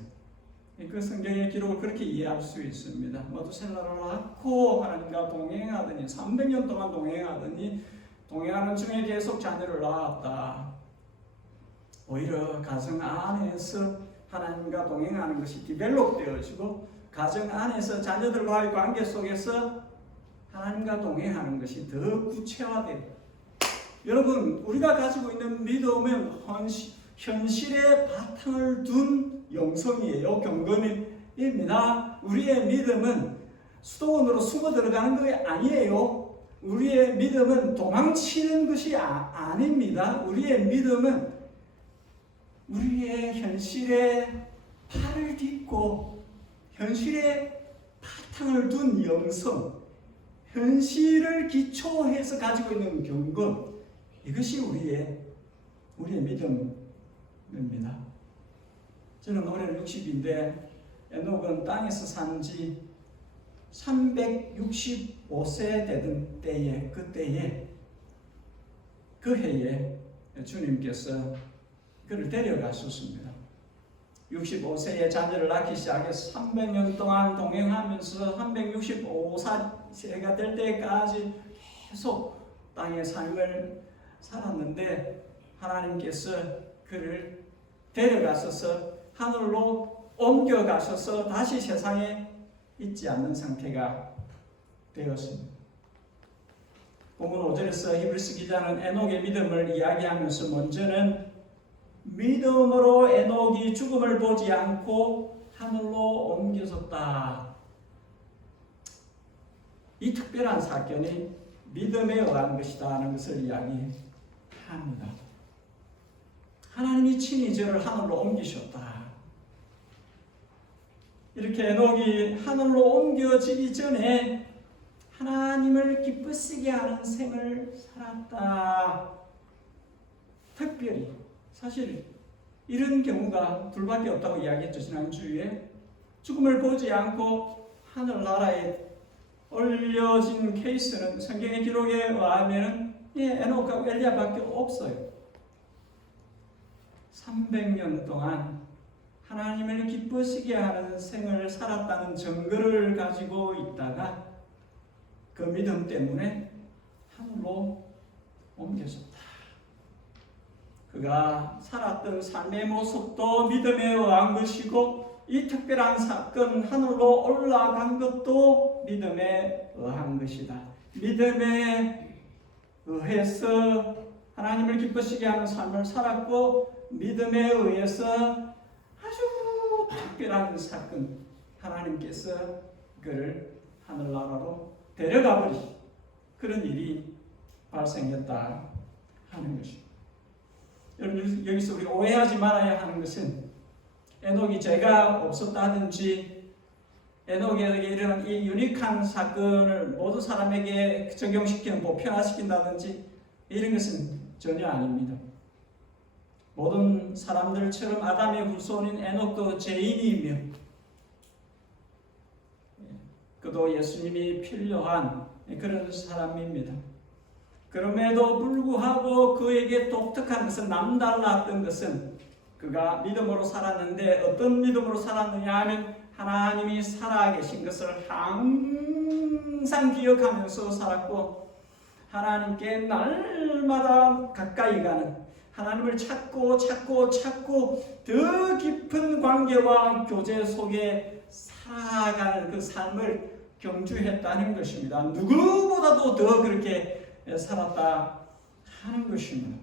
그 성경의 기록을 그렇게 이해할 수 있습니다. 마두셀라를 낳고 하나님과 동행하더니 300년 동안 동행하더니 동행하는 중에 계속 자녀를 낳았다. 오히려 가정 안에서 하나님과 동행하는 것이 디벨롭 되어지고 가정 안에서 자녀들과의 관계 속에서 하나님과 동행하는 것이 더 구체화돼요. 여러분, 우리가 가지고 있는 믿음은 현실의 바탕을 둔 영성이에요. 경건입니다. 우리의 믿음은 수도원으로 숨어 들어가는 게 아니에요. 우리의 믿음은 도망치는 것이 아닙니다. 우리의 믿음은 우리의 현실에 팔을 딛고 현실에 바탕을 둔 영성, 현실을 기초해서 가지고 있는 경건, 이것이 우리의 믿음입니다. 저는 올해 60인데 에녹은 땅에서 산 지 365세 되던 때에 그 해에 주님께서 그를 데려가셨습니다. 65세에 자녀를 낳기 시작해서 300년 동안 동행하면서 365세가 될 때까지 계속 땅의 삶을 살았는데 하나님께서 그를 데려가셔서 하늘로 옮겨가셔서 다시 세상에 있지 않는 상태가 되었습니다. 본문 5절에서 히브리서 기자는 에녹의 믿음을 이야기하면서 먼저는 믿음으로 에녹이 죽음을 보지 않고 하늘로 옮겨졌다. 이 특별한 사건이 믿음에 의한 것이다 하는 것을 이야기합니다. 하나님이 친히 저를 하늘로 옮기셨다. 이렇게 에녹이 하늘로 옮겨지기 전에 하나님을 기쁘시게 하는 생을 살았다. 특별히 사실 이런 경우가 둘밖에 없다고 이야기했죠. 지난주에 죽음을 보지 않고 하늘나라에 올려진 케이스는 성경의 기록에 의하면 에녹과 엘리야밖에 없어요. 300년 동안 하나님을 기쁘시게 하는 생을 살았다는 증거를 가지고 있다가 그 믿음 때문에 하늘로 옮겨졌다. 그가 살았던 삶의 모습도 믿음에 의한 것이고 이 특별한 사건 하늘로 올라간 것도 믿음에 의한 것이다. 믿음에 의해서 하나님을 기쁘시게 하는 삶을 살았고 믿음에 의해서 아주 특별한 사건, 하나님께서 그를 하늘나라로 데려가 버린 그런 일이 발생했다 하는 것입니다. 여러분, 여기서 우리가 오해하지 말아야 하는 것은 에녹이 죄가 없었다든지 에녹에게 일어난 이 유니크한 사건을 모든 사람에게 적용시키는 보편화시킨다든지 이런 것은 전혀 아닙니다. 모든 사람들처럼 아담의 후손인 에녹도 죄인이며 그도 예수님이 필요한 그런 사람입니다. 그럼에도 불구하고 그에게 독특한 것은 남달랐던 것은 그가 믿음으로 살았는데 어떤 믿음으로 살았느냐 하면 하나님이 살아계신 것을 항상 기억하면서 살았고 하나님께 날마다 가까이 가는 하나님을 찾고 더 깊은 관계와 교제 속에 살아가는 그 삶을 경주했다는 것입니다. 누구보다도 더 그렇게 살았다 하는 것입니다.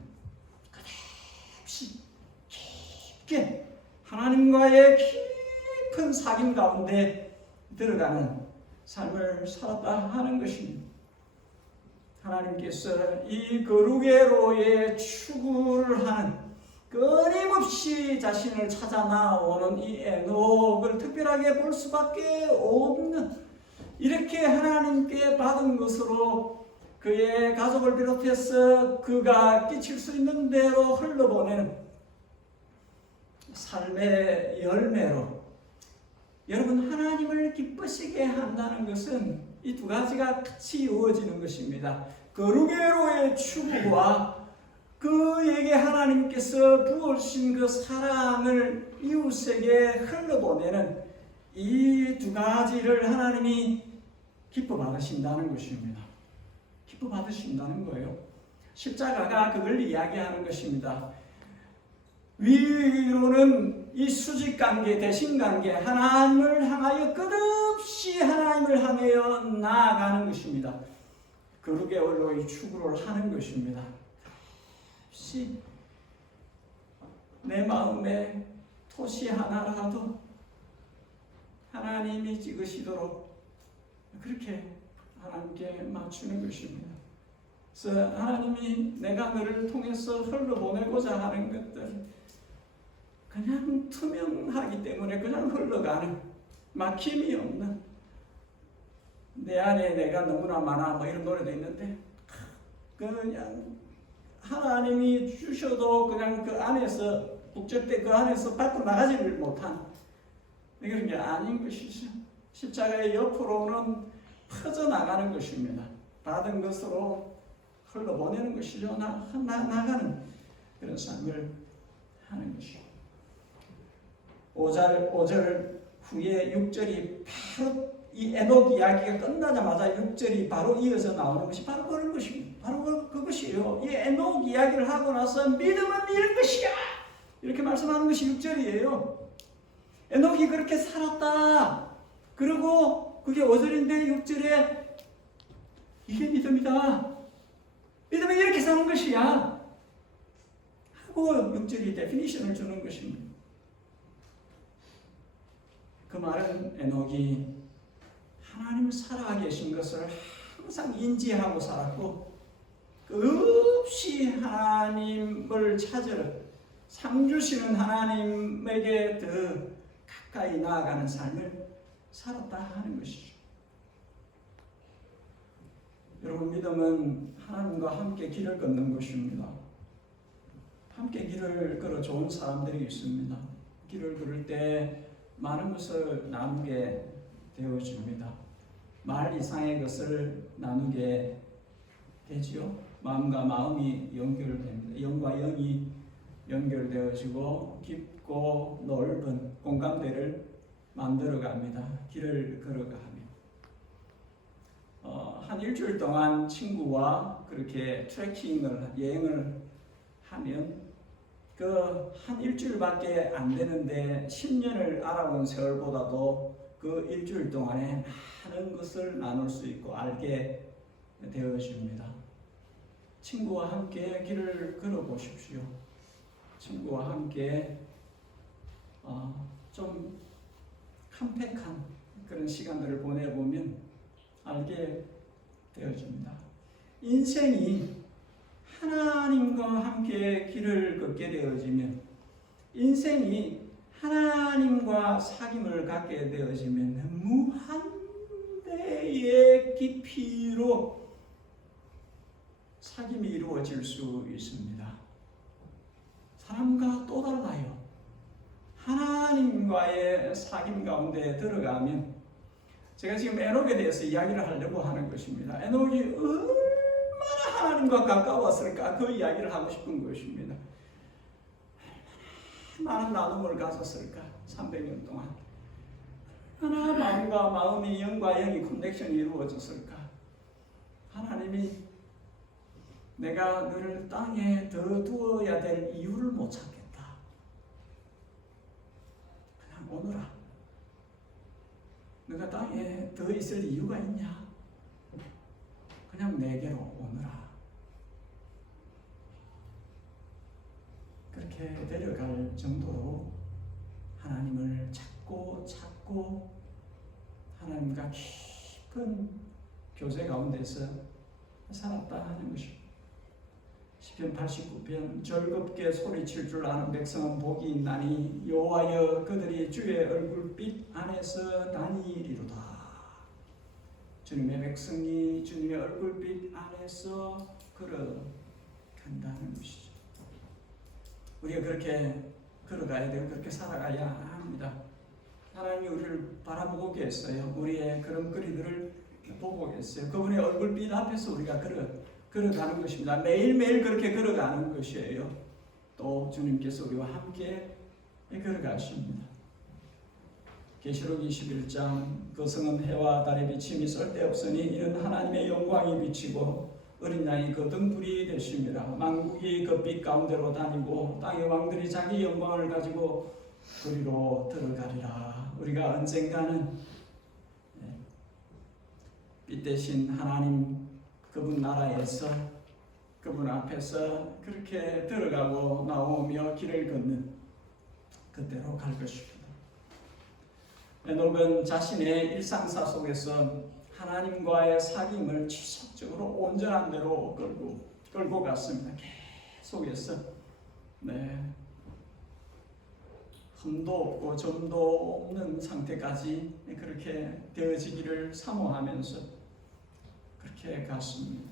깊게 하나님과의 깊은 사귐 가운데 들어가는 삶을 살았다 하는 것입니다. 하나님께서 이 거룩의 추구를 하는 끊임없이 자신을 찾아 나오는 이 에녹을 특별하게 볼 수밖에 없는 이렇게 하나님께 받은 것으로 그의 가족을 비롯해서 그가 끼칠 수 있는 대로 흘러보내는 삶의 열매로 여러분 하나님을 기쁘시게 한다는 것은 이 두 가지가 같이 이루어지는 것입니다. 거룩의 추구와 그에게 하나님께서 부어주신 그 사랑을 이웃에게 흘러보내는 이 두 가지를 하나님이 기뻐 받으신다는 것입니다. 기뻐 받으신다는 거예요. 십자가가 그걸 이야기하는 것입니다. 위로는 이 수직관계, 대신관계, 하나님을 향하여 끝없이 하나님을 향하여 나아가는 것입니다. 거룩의 언로의 추구를 하는 것입니다. 혹시 내 마음에 토시 하나라도 하나님이 찍으시도록 그렇게 하나님께 맞추는 것입니다. 그래서 하나님이 내가 너를 통해서 흘러보내고자 하는 것들 그냥 투명하기 때문에 그냥 흘러가는, 막힘이 없는, 내 안에 내가 너무나 많아 뭐 이런 노래도 있는데 그냥 하나님이 주셔도 그냥 그 안에서 북적대 그 안에서 밖으로 나가지를 못한 그런 게 아닌 것이죠. 십자가의 옆으로는 퍼져나가는 것입니다. 받은 것으로 흘러보내는 것이죠. 나가는 그런 삶을 하는 것이죠. 5절 후에 6절이 바로 이 에녹 이야기가 끝나자마자 6절이 바로 이어서 나오는 것이 바로 그런 것입니다. 바로 그것이에요. 이 에녹 이야기를 하고 나서 믿음은 이런 것이야 이렇게 말씀하는 것이 6절이에요. 에녹이 그렇게 살았다. 그리고 그게 5절인데 6절에 이게 믿음이다. 믿음은 이렇게 사는 것이야 하고 6절이 데피니션을 주는 것입니다. 그 말은 에녹이 하나님을 살아계신 것을 항상 인지하고 살았고 끝없이 하나님을 찾으러 상 주시는 하나님에게 더 가까이 나아가는 삶을 살았다 하는 것이죠. 여러분, 믿음은 하나님과 함께 길을 걷는 것입니다. 함께 길을 걸어 좋은 사람들이 있습니다. 길을 걸을 때 많은 것을 나누게 되어집니다. 말 이상의 것을 나누게 되지요. 마음과 마음이 연결됩니다. 영과 영이 연결되어지고 깊고 넓은 공감대를 만들어갑니다. 길을 걸어가며 한 일주일 동안 친구와 그렇게 트레킹을 여행을 하면 그 한 일주일밖에 안 되는데 10년을 알아본 세월보다도 그 일주일 동안에 많은 것을 나눌 수 있고 알게 되어집니다. 친구와 함께 길을 걸어보십시오. 친구와 함께 좀 컴팩한 그런 시간들을 보내보면 알게 되어집니다. 인생이 하나님과 함께 길을 걷게 되어지면, 인생이 하나님과 사귐을 갖게 되어지면 무한대의 깊이로 사귐이 이루어질 수 있습니다. 사람과 또 달라요. 하나님과의 사귐 가운데 들어가면, 제가 지금 에녹에 대해서 이야기를 하려고 하는 것입니다. 에녹이 얼마나 하나님과 가까웠을까 그 이야기를 하고 싶은 것입니다. 많은 나눔을 가졌을까 300년 동안. 얼마나 마음과 마음이 영과 영이 커넥션이 이루어졌을까. 하나님이 내가 너를 땅에 더 두어야 될 이유를 못 찾겠다. 그냥 오너라. 너가 땅에 더 있을 이유가 있냐? 그냥 내게로 오너라. 그렇게 데려갈 정도로 하나님을 찾고 하나님과 깊은 교제 가운데서 살았다 하는 것입니다. 시편 89편 즐겁게 소리칠 줄 아는 백성은 복이 있나니 여호와여 그들이 주의 얼굴빛 안에서 다니리로다. 주님의 백성이 주님의 얼굴빛 안에서 걸어간다는 것이죠. 우리가 그렇게 걸어가야 되고 그렇게 살아가야 합니다. 하나님이 우리를 바라보고 계세요. 우리의 걸음걸이들을 보고 계세요. 그분의 얼굴빛 앞에서 우리가 걸어가는 것입니다. 매일매일 그렇게 걸어가는 것이에요. 또 주님께서 우리와 함께 걸어가십니다. 계시록 21장 그 성은 해와 달의 비침이 쓸데없으니 이는 하나님의 영광이 비치고 어린 양이 그 등불이 되심이라. 만국이 그 빛 가운데로 다니고 땅의 왕들이 자기 영광을 가지고 그리로 들어가리라. 우리가 언젠가는 빛 대신 하나님 그분 나라에서 그분 앞에서 그렇게 들어가고 나오며 길을 걷는 그때로 갈 것입니다. 에녹은 자신의 일상사 속에서 하나님과의 사귐을 지속적으로 온전한 대로 끌고 갔습니다. 계속해서 흠도 없고 점도 없는 상태까지 그렇게 되어지기를 사모하면서 그렇게 갔습니다.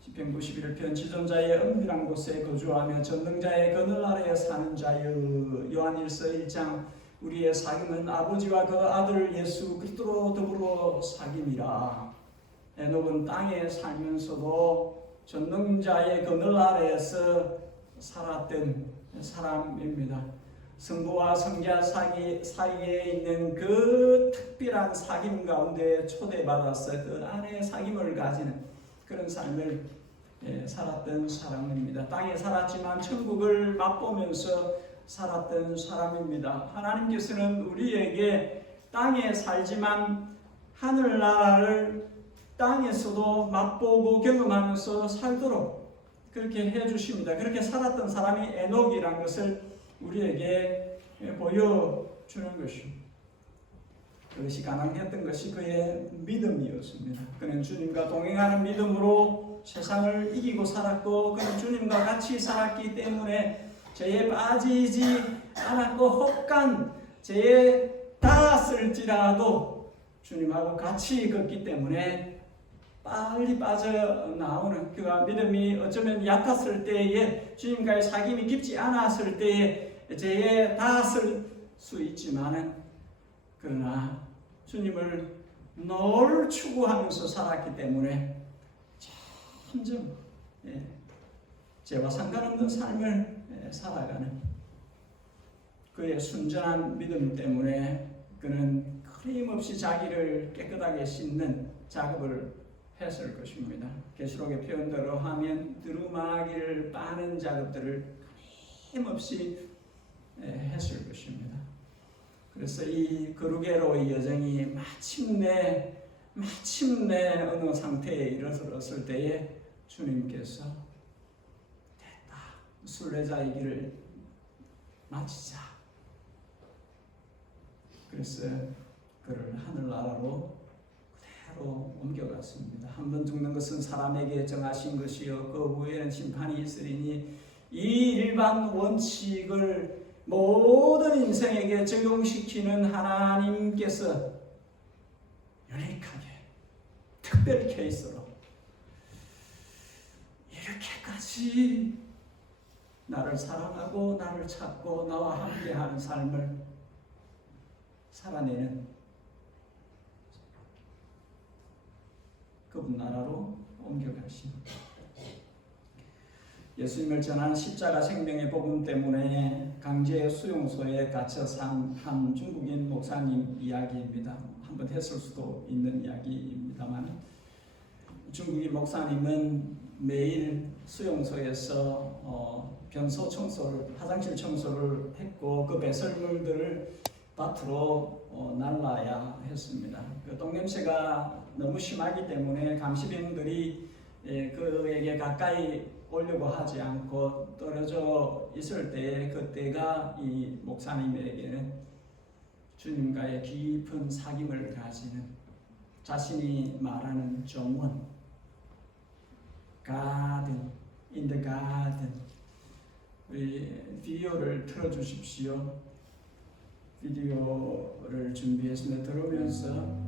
시편 91편 지존자의 은밀한 곳에 거주하며 전능자의 그늘 아래에 사는 자여. 요한일서 1장 우리의 사귐은 아버지와 그 아들 예수 그리스도로 더불어 사귐이라. 에녹은 땅에 살면서도 전능자의 그늘 아래에서 살았던 사람입니다. 성부와 성자 사이에 있는 그 특별한 사귐 가운데 초대받아서 그 안에 사귐을 가지는 그런 삶을 살았던 사람입니다. 땅에 살았지만 천국을 맛보면서 살았던 사람입니다. 하나님께서는 우리에게 땅에 살지만 하늘나라를 땅에서도 맛보고 경험하면서 살도록 그렇게 해주십니다. 그렇게 살았던 사람이 에녹이란 것을 우리에게 보여주는 것입니다. 그것이 가능했던 것이 그의 믿음이었습니다. 그는 주님과 동행하는 믿음으로 세상을 이기고 살았고 그는 주님과 같이 살았기 때문에 죄에 빠지지 않았고 혹간 죄에 닿았을지라도 주님하고 같이 걷기 때문에 빨리 빠져나오는 그가 믿음이 어쩌면 얕았을 때에 주님과의 사귐이 깊지 않았을 때에 죄에 닿았을 수 있지만은 그러나 주님을 늘 추구하면서 살았기 때문에 점점 죄와 상관없는 삶을 살아가는 그의 순전한 믿음 때문에 그는 끊임없이 자기를 깨끗하게 씻는 작업을 했을 것입니다. 계시록의 표현대로 하면 두루마기를 빠는 작업들을 끊임없이 했을 것입니다. 그래서 이 거룩애로의 여정이 마침내 어느 상태에 이르렀을 때에 주님께서 됐다, 순례자의 길을 마치자. 그래서 그를 하늘나라로 그대로 옮겨갔습니다. 한 번 죽는 것은 사람에게 정하신 것이요 그 후에는 심판이 있으리니 이 일반 원칙을 모든 인생에게 적용시키는 하나님께서 유니크하게 특별 케이스로 이렇게까지 나를 사랑하고 나를 찾고 나와 함께하는 삶을 살아내는 그분 나라로 옮겨가십니다. 예수님을 전하는 십자가 생명의 복음 때문에 강제 수용소에 갇혀 산 한 중국인 목사님 이야기입니다. 한번 했을 수도 있는 이야기입니다만 중국인 목사님은 매일 수용소에서 변소 청소를, 화장실 청소를 했고 그 배설물들을 밭으로 날라야 했습니다. 그 똥냄새가 너무 심하기 때문에 감시병들이 그에게 가까이 오려고 하지 않고 떨어져 있을 때에 그때가 이 목사님에게는 주님과의 깊은 사귐을 가지는 자신이 말하는 정원, garden, in the garden. 우리 비디오를 틀어주십시오. 비디오를 준비했습니다. 들으면서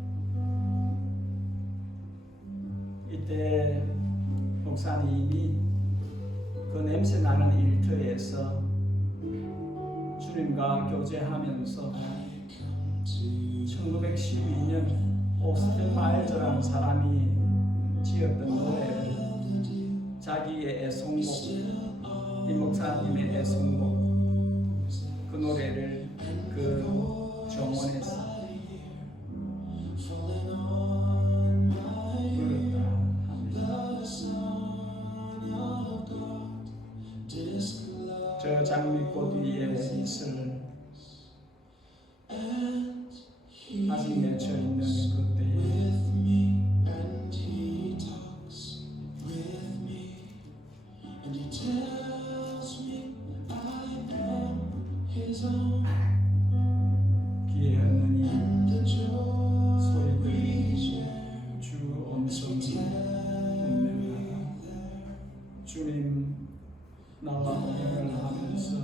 이때 목사님이 그 냄새 나는 일터에서 주님과 교제하면서 1912년 오스틴 마일즈라는 사람이 지었던 노래를 자기의 애송곡, 이 목사님의 애송곡, 그 노래를 그 정원에서 부르다 합니다. 저 장미꽃 위에 있을 아직 맺혀 있는 그때에 귀에 하느니 소리들이 주 음성이 음명하다. 주님 나와 동행을 하면서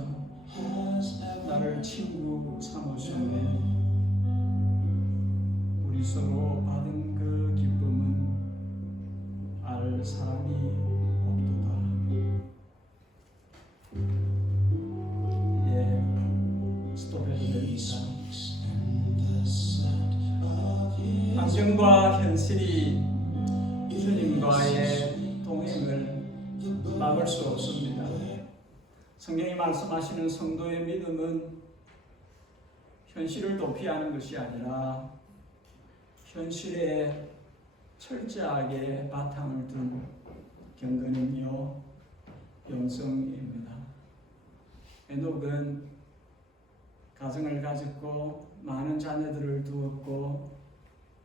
나를 친구 삼으셨네. 우리 서로 받은 그 기쁨은 알 사람이 없도다. 스톱해도 됩니다. 환경과 현실이 주님과의 동행을 막을 수 없습니다. 성경이 말씀하시는 성도의 믿음은 현실을 도피하는 것이 아니라 현실에 철저하게 바탕을 둔 경건이며 영성입니다. 에녹은 가정을 가졌고 많은 자녀들을 두었고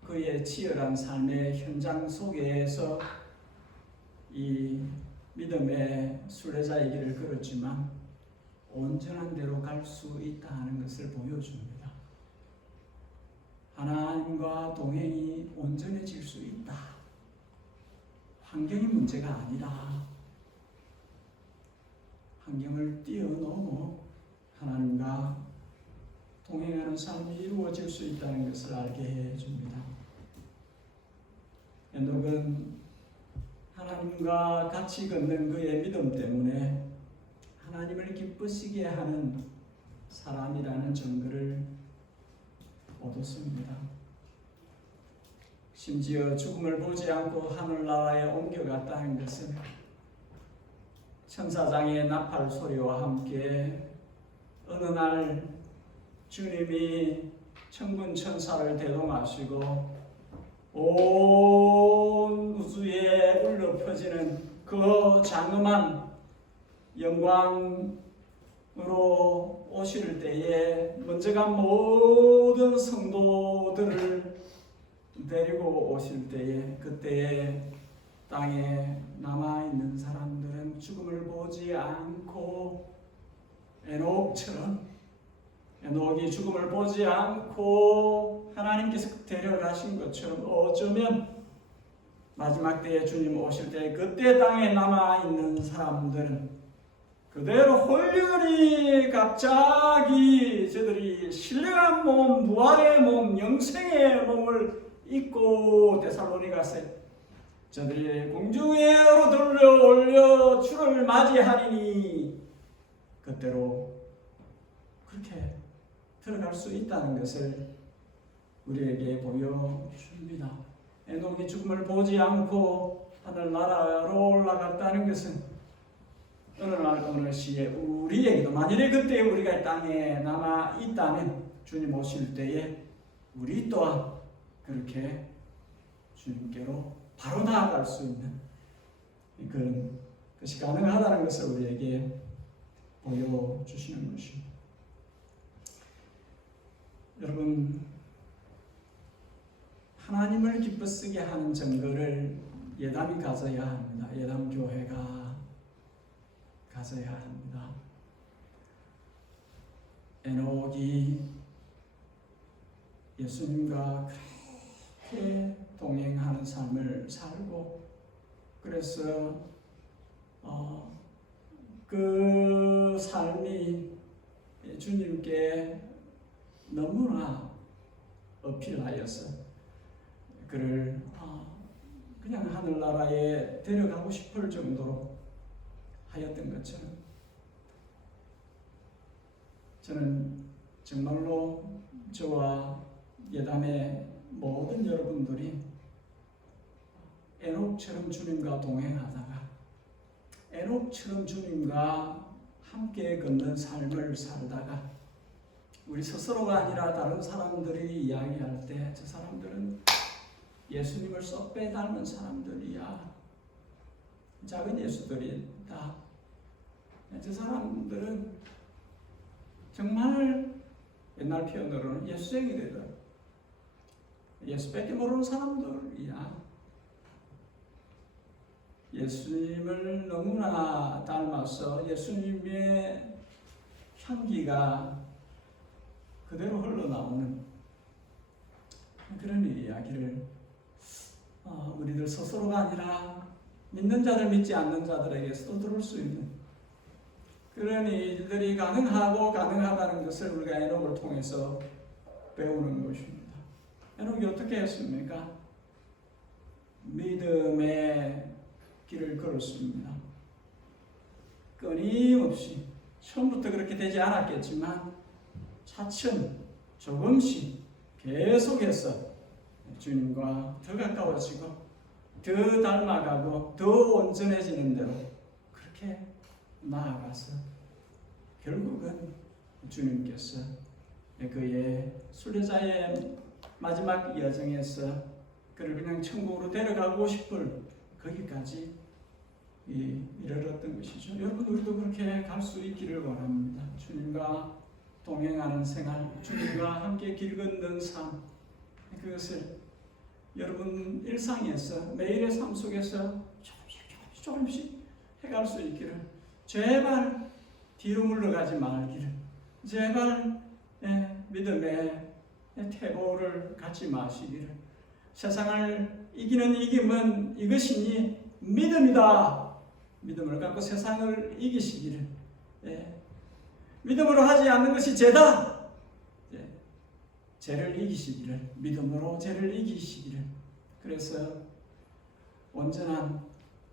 그의 치열한 삶의 현장 속에서 이 믿음의 순례자의 길을 걸었지만 온전한 대로 갈 수 있다 하는 것을 보여줍니다. 하나님과 동행이 온전해질 수 있다. 환경이 문제가 아니라 환경을 뛰어넘어 하나님과 동행하는 삶이 이루어질 수 있다는 것을 알게 해줍니다. 에녹은 하나님과 같이 걷는 그의 믿음 때문에 하나님을 기쁘시게 하는 사람이라는 증거를 얻었습니다. 심지어 죽음을 보지 않고 하늘나라에 옮겨갔다는 것은 천사장의 나팔 소리와 함께 어느 날 주님이 천군 천사를 대동하시고 온 우주에 울려 퍼지는 그 장엄한 영광으로 오실 때에 먼저 간 모든 성도들을 데리고 오실 때에 그때에 땅에 남아있는 사람들은 죽음을 보지 않고 에녹이 죽음을 보지 않고 하나님께서 데려가신 것처럼 어쩌면 마지막 때에 주님 오실 때 그때 땅에 남아있는 사람들은 그대로 홀연히 갑자기 저들이 신령한 몸, 부활의 몸, 영생의 몸을 입고 데살로니가서 저들이 공중에로 들려 올려 주를 맞이하리니 그때로 그렇게 들어갈 수 있다는 것을 우리에게 보여줍니다. 에녹이 죽음을 보지 않고 하늘나라로 올라갔다는 것은 어느 날 어느 시에 우리에게도 만일에 그때 우리가 땅에 남아 있다면 주님 오실 때에 우리 또한 그렇게 주님께로 바로 나아갈 수 있는 그런 것이 가능하다는 것을 우리에게 보여주시는 것입니다. 여러분, 하나님을 기쁘시게 하는 증거를 예담이 가져야 합니다. 예담 교회가 가져야 합니다. 에녹이 예수님과 그렇게 동행하는 삶을 살고 그래서 그 삶이 주님께 너무나 어필하여서 그를 그냥 하늘나라에 데려가고 싶을 정도로 하였던 것처럼 저는 정말로 저와 예담의 모든 여러분들이 에녹처럼 주님과 동행하다가 에녹처럼 주님과 함께 걷는 삶을 살다가 우리 스스로가 아니라 다른 사람들이 이야기할 때 저 사람들은 예수님을 쏙 빼닮은 사람들이야. 작은 예수들이다. 저 사람들은 정말 옛날 표현으로는 예수쟁이들이다. 예수밖에 모르는 사람들이야. 예수님을 너무나 닮아서 예수님의 향기가 그대로 흘러나오는 그런 이야기를 우리들 스스로가 아니라 믿는 자들 믿지 않는 자들에게서도 들을 수 있는 그런 일들이 가능하다는 것을 우리가 에녹을 통해서 배우는 것입니다. 에녹이 어떻게 했습니까? 믿음의 길을 걸었습니다. 끊임없이 처음부터 그렇게 되지 않았겠지만 차츰 조금씩 계속해서 주님과 더 가까워지고 더 닮아가고 더 온전해지는 대로 그렇게 나아가서 결국은 주님께서 그의 순례자의 마지막 여정에서 그를 그냥 천국으로 데려가고 싶을 거기까지 이르렀던 것이죠. 여러분 우리도 그렇게 갈 수 있기를 원합니다. 주님과 동행하는 생활, 주님과 함께 길 걷는 삶, 그것을 여러분 일상에서 매일의 삶 속에서 조금씩 해갈 수 있기를, 제발 뒤로 물러가지 말기를, 제발 믿음의 태보를 갖지 마시기를, 세상을 이기는 이김은 이것이니 믿음이다. 믿음을 갖고 세상을 이기시기를, 믿음으로 하지 않는 것이 죄다. 죄를 이기시기를, 믿음으로 죄를 이기시기를. 그래서 온전한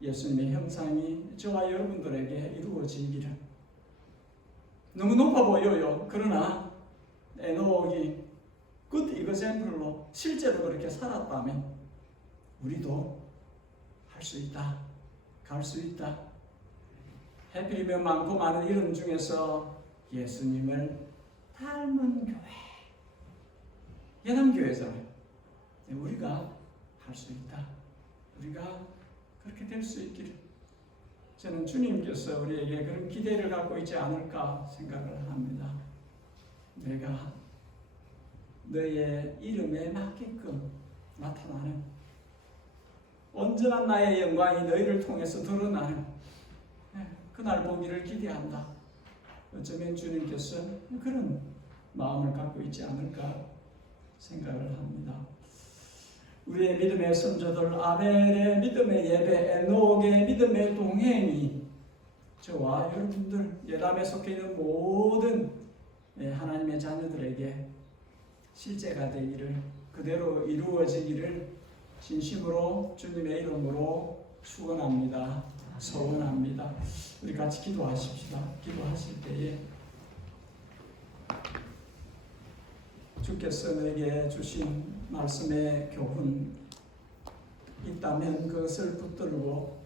예수님의 형상이 저와 여러분들에게 이루어지기를. 너무 높아 보여요. 그러나 에녹이 굿 이그젬플로 실제로 그렇게 살았다면 우리도 할 수 있다, 갈 수 있다. 해필이면 많고 많은 이름 중에서 예수님을 닮은 교회, 예남교회잖아요. 우리가 할 수 있다. 우리가 그렇게 될 수 있기를. 저는 주님께서 우리에게 그런 기대를 갖고 있지 않을까 생각을 합니다. 내가 너의 이름에 맞게끔 나타나는 온전한 나의 영광이 너희를 통해서 드러나는 그날 보기를 기대한다. 어쩌면 주님께서 그런 마음을 갖고 있지 않을까 생각을 합니다. 우리의 믿음의 선조들, 아벨의 믿음의 예배, 에녹의 믿음의 동행이 저와 여러분들, 예람에 속해 있는 모든 하나님의 자녀들에게 실제가 되기를, 그대로 이루어지기를 진심으로 주님의 이름으로 축원합니다. 소원합니다. 우리 같이 기도하십시다. 기도하실 때에 주께서 내게 주신 말씀의 교훈 있다면 그것을 붙들고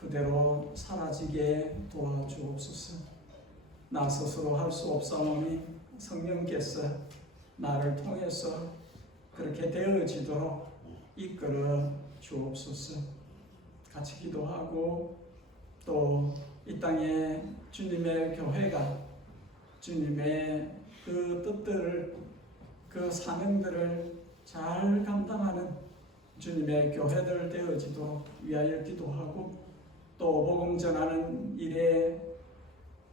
그대로 사라지게 도와주옵소서. 나 스스로 할 수 없사오니 성령께서 나를 통해서 그렇게 되어지도록 이끌어 주옵소서. 같이 기도하고 또 이 땅에 주님의 교회가 주님의 그 뜻들을, 그 사명들을 잘 감당하는 주님의 교회들 되어지도록 위하여 기도하고, 또 복음 전하는 일에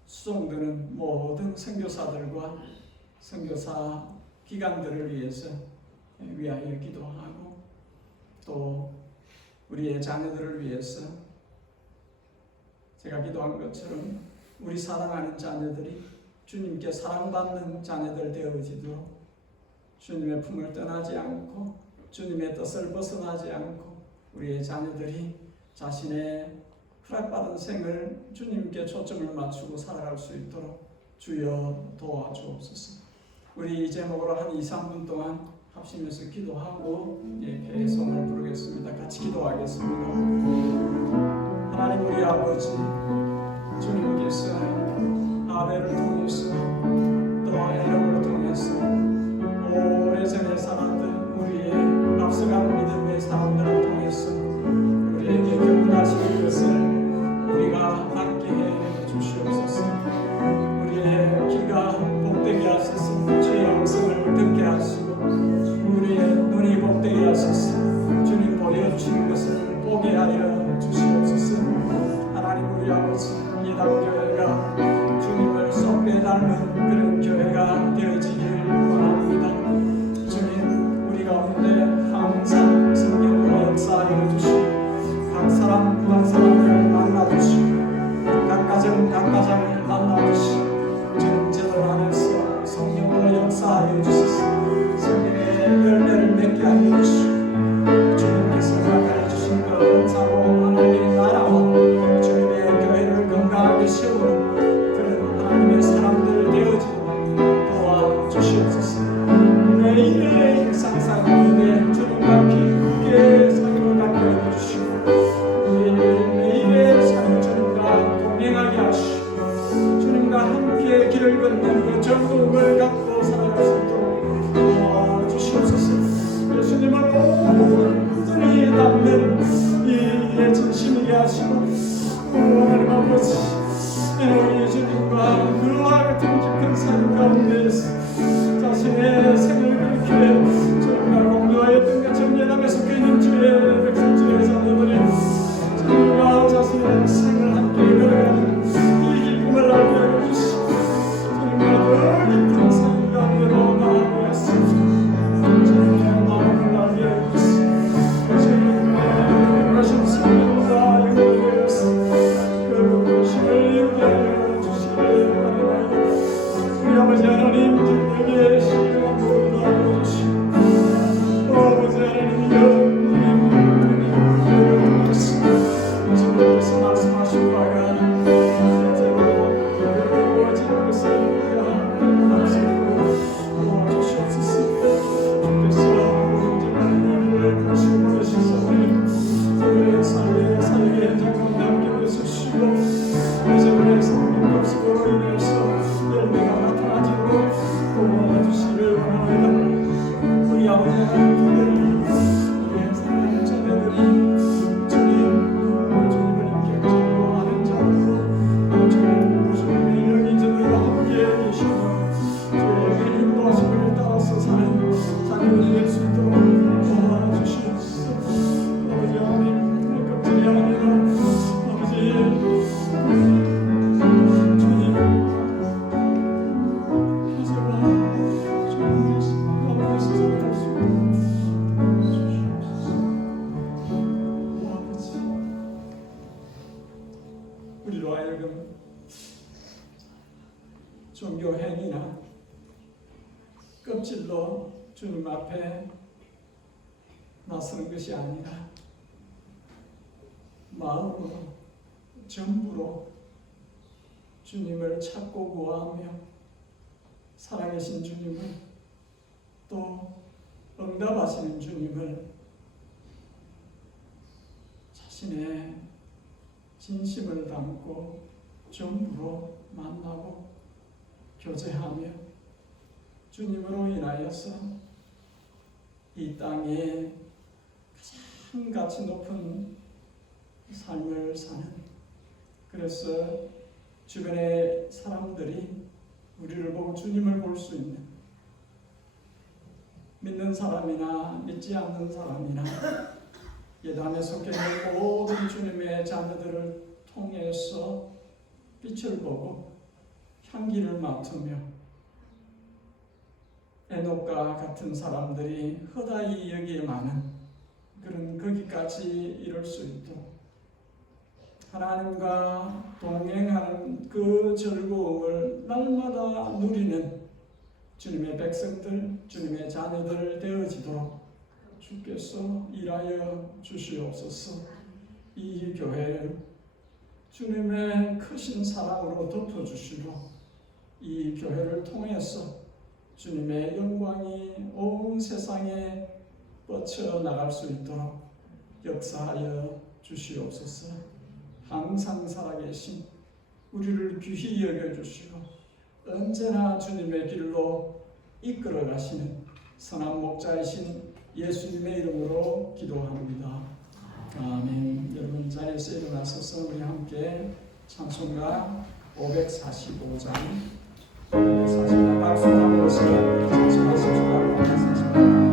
수종드는 모든 선교사들과 선교사 기관들을 위해서 위하여 기도하고, 또 우리의 자녀들을 위해서 제가 기도한 것처럼 우리 사랑하는 자녀들이 주님께 사랑받는 자녀들 되어지도록 주님의 품을 떠나지 않고 주님의 뜻을 벗어나지 않고 우리의 자녀들이 자신의 허락받은 생을 주님께 초점을 맞추고 살아갈 수 있도록 주여 도와주옵소서. 우리 이 제목으로 한 2, 3분 동안 합심해서 기도하고 배송을 부르겠습니다. 같이 기도하겠습니다. 하나님 우리 아버지 주님께서 아벨을 통해서 또 에녹을 통해서 오래전에 살았던 우리의 앞서간 믿음의 사람들을 통해서 우리에게 교훈하시는 것을 우리가 받게 해 주시옵소서. 우리의 귀가 복되게 하소서. 주의 음성을 듣게 하시고 우리의 눈이 복되게 하소서. 주님 보여주시는 것을 보게 하여 주시옵소서. 하나님 우리 아버지 이단교회가 주님을 쏙 빼닮은 그런 교회가 되어지기를 원합니다. 주님 우리 가운데 항상 성령으로 역사하여 주시고 각 사람을 만나주시고 각 가정을 만나주시고 주님 제도 안에서 성령으로 역사하여 주시소. 성령의 열매를 맺게 하여 주시고 주님께서 가까이 주신 그 은사로 하나님의 나라와 주님의 교회를 건강하게 세우는 그런 하나님의 사람들 되어지도록 도와주시옵소서. 매일의 일상생 가운데 주님과 깊게 사귐을 갖게 해주시고 매일의 삶을 주님과 동행하게 하시고 주님과 함께 길을 걷는 그 정복을 갖고 살아갈 수 있도록 도와주시옵소서. 예수님을 온전히 담는 이 일에 진심이게 하시고 하나님 아버지 우리 주님과 그와 같은 깊은 삶 가운데에서 자신의 생을 그렇게 주님과 공유하였던 그 정예담에 속해있는 주의 백성 주의 자녀들이 주님과 자신의 생을 함께 걸어가는 이 기쁨을 알게 하여 주시고 주님과 더 깊은 삶 가운데로 나아가게 하시고 주님의 마음을 알게 하여 주시고 주님의 하신 성령과 영원하여서 그 부르심을 이루게 하여 주시기를 바라옵나이다. 우리 아버지 하나님 주님에게 신령한 부름을 하여 주시고 아버지 하나님 주님께서 말씀하신 바가 제대로 이루어지는 것을 우리가 말씀으로 도와주시옵소서. 주께서 온전한 일을 하시고 계시사오니 저들의 삶에 살게 현장을 남게 되시고 저들의 삶의 모습으로 인해서 열매가 나타나지도록 도와주시기를 원합니다. 우리 아버지 하나님 우리의 사랑하는 자녀들이 주님을 인격적으로 아는 자들로 주님의 영이 저들과 함께 계시고 주의 인도하심을 따라서 사는 자녀들이 될 수 있도록 도와주시옵소서. 아버지 하나님 껍질이 아니라 아버지 주님 하세와 주님 가운데서 살아갈 수 있도록 주시옵소서. 아버지 우리로 하여금 종교 행위나 껍질로 주님 앞에 나서는 것이 아니라 마음으로 전부로 주님을 찾고 구하며 살아계신 주님을 또 응답하시는 주님을 자신의 진심을 담고 전부로 만나고 교제하며 주님으로 인하여서 이 땅에 가장 가치 높은 삶을 사는, 그래서 주변의 사람들이 우리를 보고 주님을 볼 수 있는, 믿는 사람이나 믿지 않는 사람이나 예단에 속해 있는 모든 주님의 자녀들을 통해서 빛을 보고 향기를 맡으며 에녹과 같은 사람들이 허다히 여기에 많은 그런 거기까지 이룰 수 있도록 하나님과 동행하는 그 즐거움을 날마다 누리는 주님의 백성들, 주님의 자녀들 되어지도록 주께서 일하여 주시옵소서. 이 교회를 주님의 크신 사랑으로 덮어주시고 이 교회를 통해서 주님의 영광이 온 세상에 뻗쳐나갈 수 있도록 역사하여 주시옵소서. 항상 살아계신 우리를 귀히 여겨주시고 언제나 주님의 길로 이끌어 가시는 선한 목자이신 예수님의 이름으로 기도합니다. 아멘. 여러분 자리에서 일어나셔서 우리 함께 찬송가 545장 545장 박수 하면서 찬송하십시다. 545장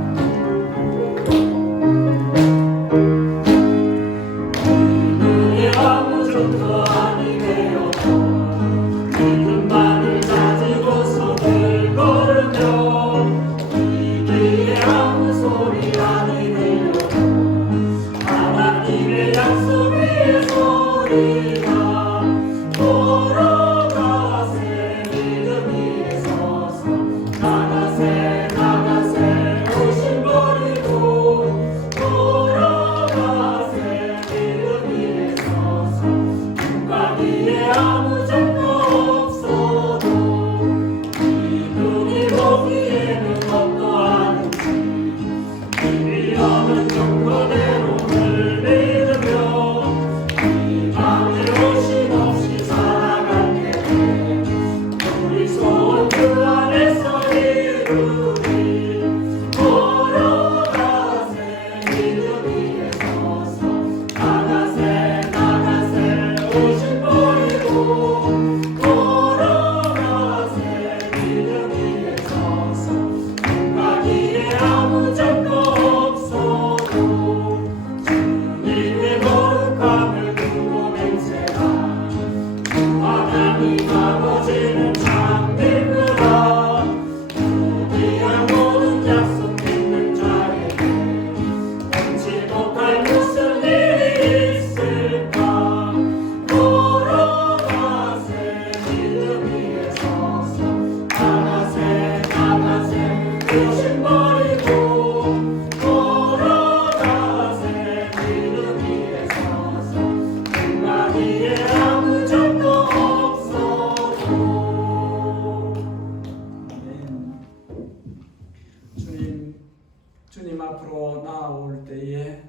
주님 앞으로 나아올 때에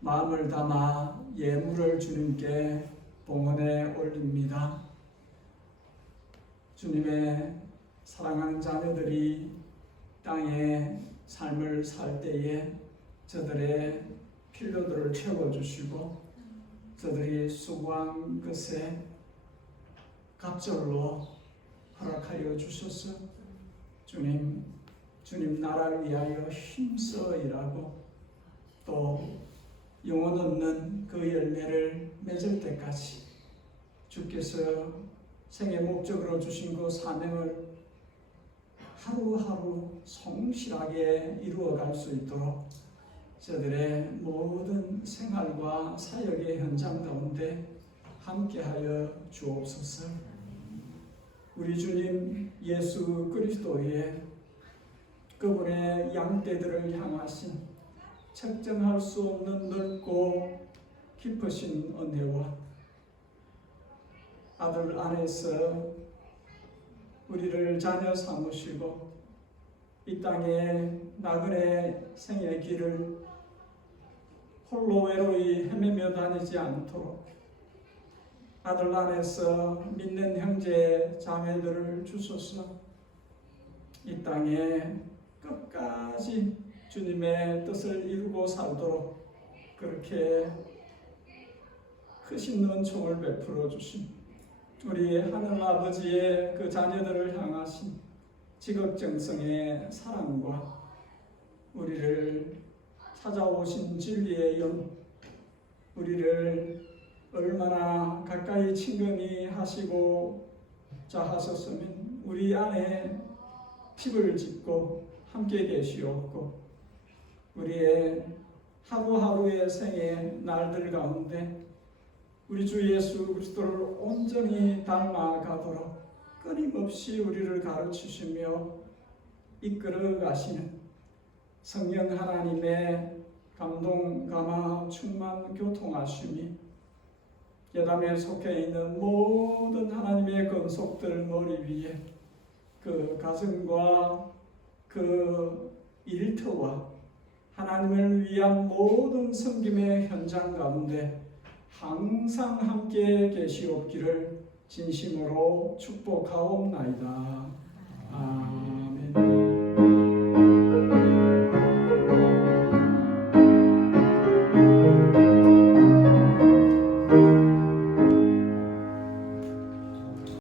마음을 담아 예물을 주님께 봉헌해 올립니다. 주님의 사랑하는 자녀들이 땅에 삶을 살 때에 저들의 필요들을 채워주시고 저들이 수고한 것에 갑절로 허락하여 주셔서 주님 나라를 위하여 힘써 일하고 또 영혼 없는 그 열매를 맺을 때까지 주께서 생의 목적으로 주신 그 사명을 하루하루 성실하게 이루어갈 수 있도록 저들의 모든 생활과 사역의 현장 가운데 함께하여 주옵소서. 우리 주님 예수 그리스도의 그분의 양떼들을 향하신 책정할 수 없는 넓고 깊으신 은혜와 아들 안에서 우리를 자녀 삼으시고 이 땅에 나그네 생의 길을 홀로 외로이 헤매며 다니지 않도록 아들 안에서 믿는 형제 자매들을 주소서. 이 땅에 끝까지 주님의 뜻을 이루고 살도록 그렇게 크신 은총을 베풀어 주신 우리 하늘 아버지의 그 자녀들을 향하신 지극정성의 사랑과 우리를 찾아오신 진리의 영, 우리를 얼마나 가까이 친근히 하시고 자하셨으면 우리 안에 집을 짓고 함께 계시옵고 우리의 하루하루의 생의 날들 가운데 우리 주 예수 그리스도를 온전히 닮아가도록 끊임없이 우리를 가르치시며 이끌어 가시는 성령 하나님의 감동, 감화, 충만, 교통하심이 예담에 속해 있는 모든 하나님의 건속들 머리 위에 그 가정과 그 일터와 하나님을 위한 모든 섬김의 현장 가운데 항상 함께 계시옵기를 진심으로 축복하옵나이다.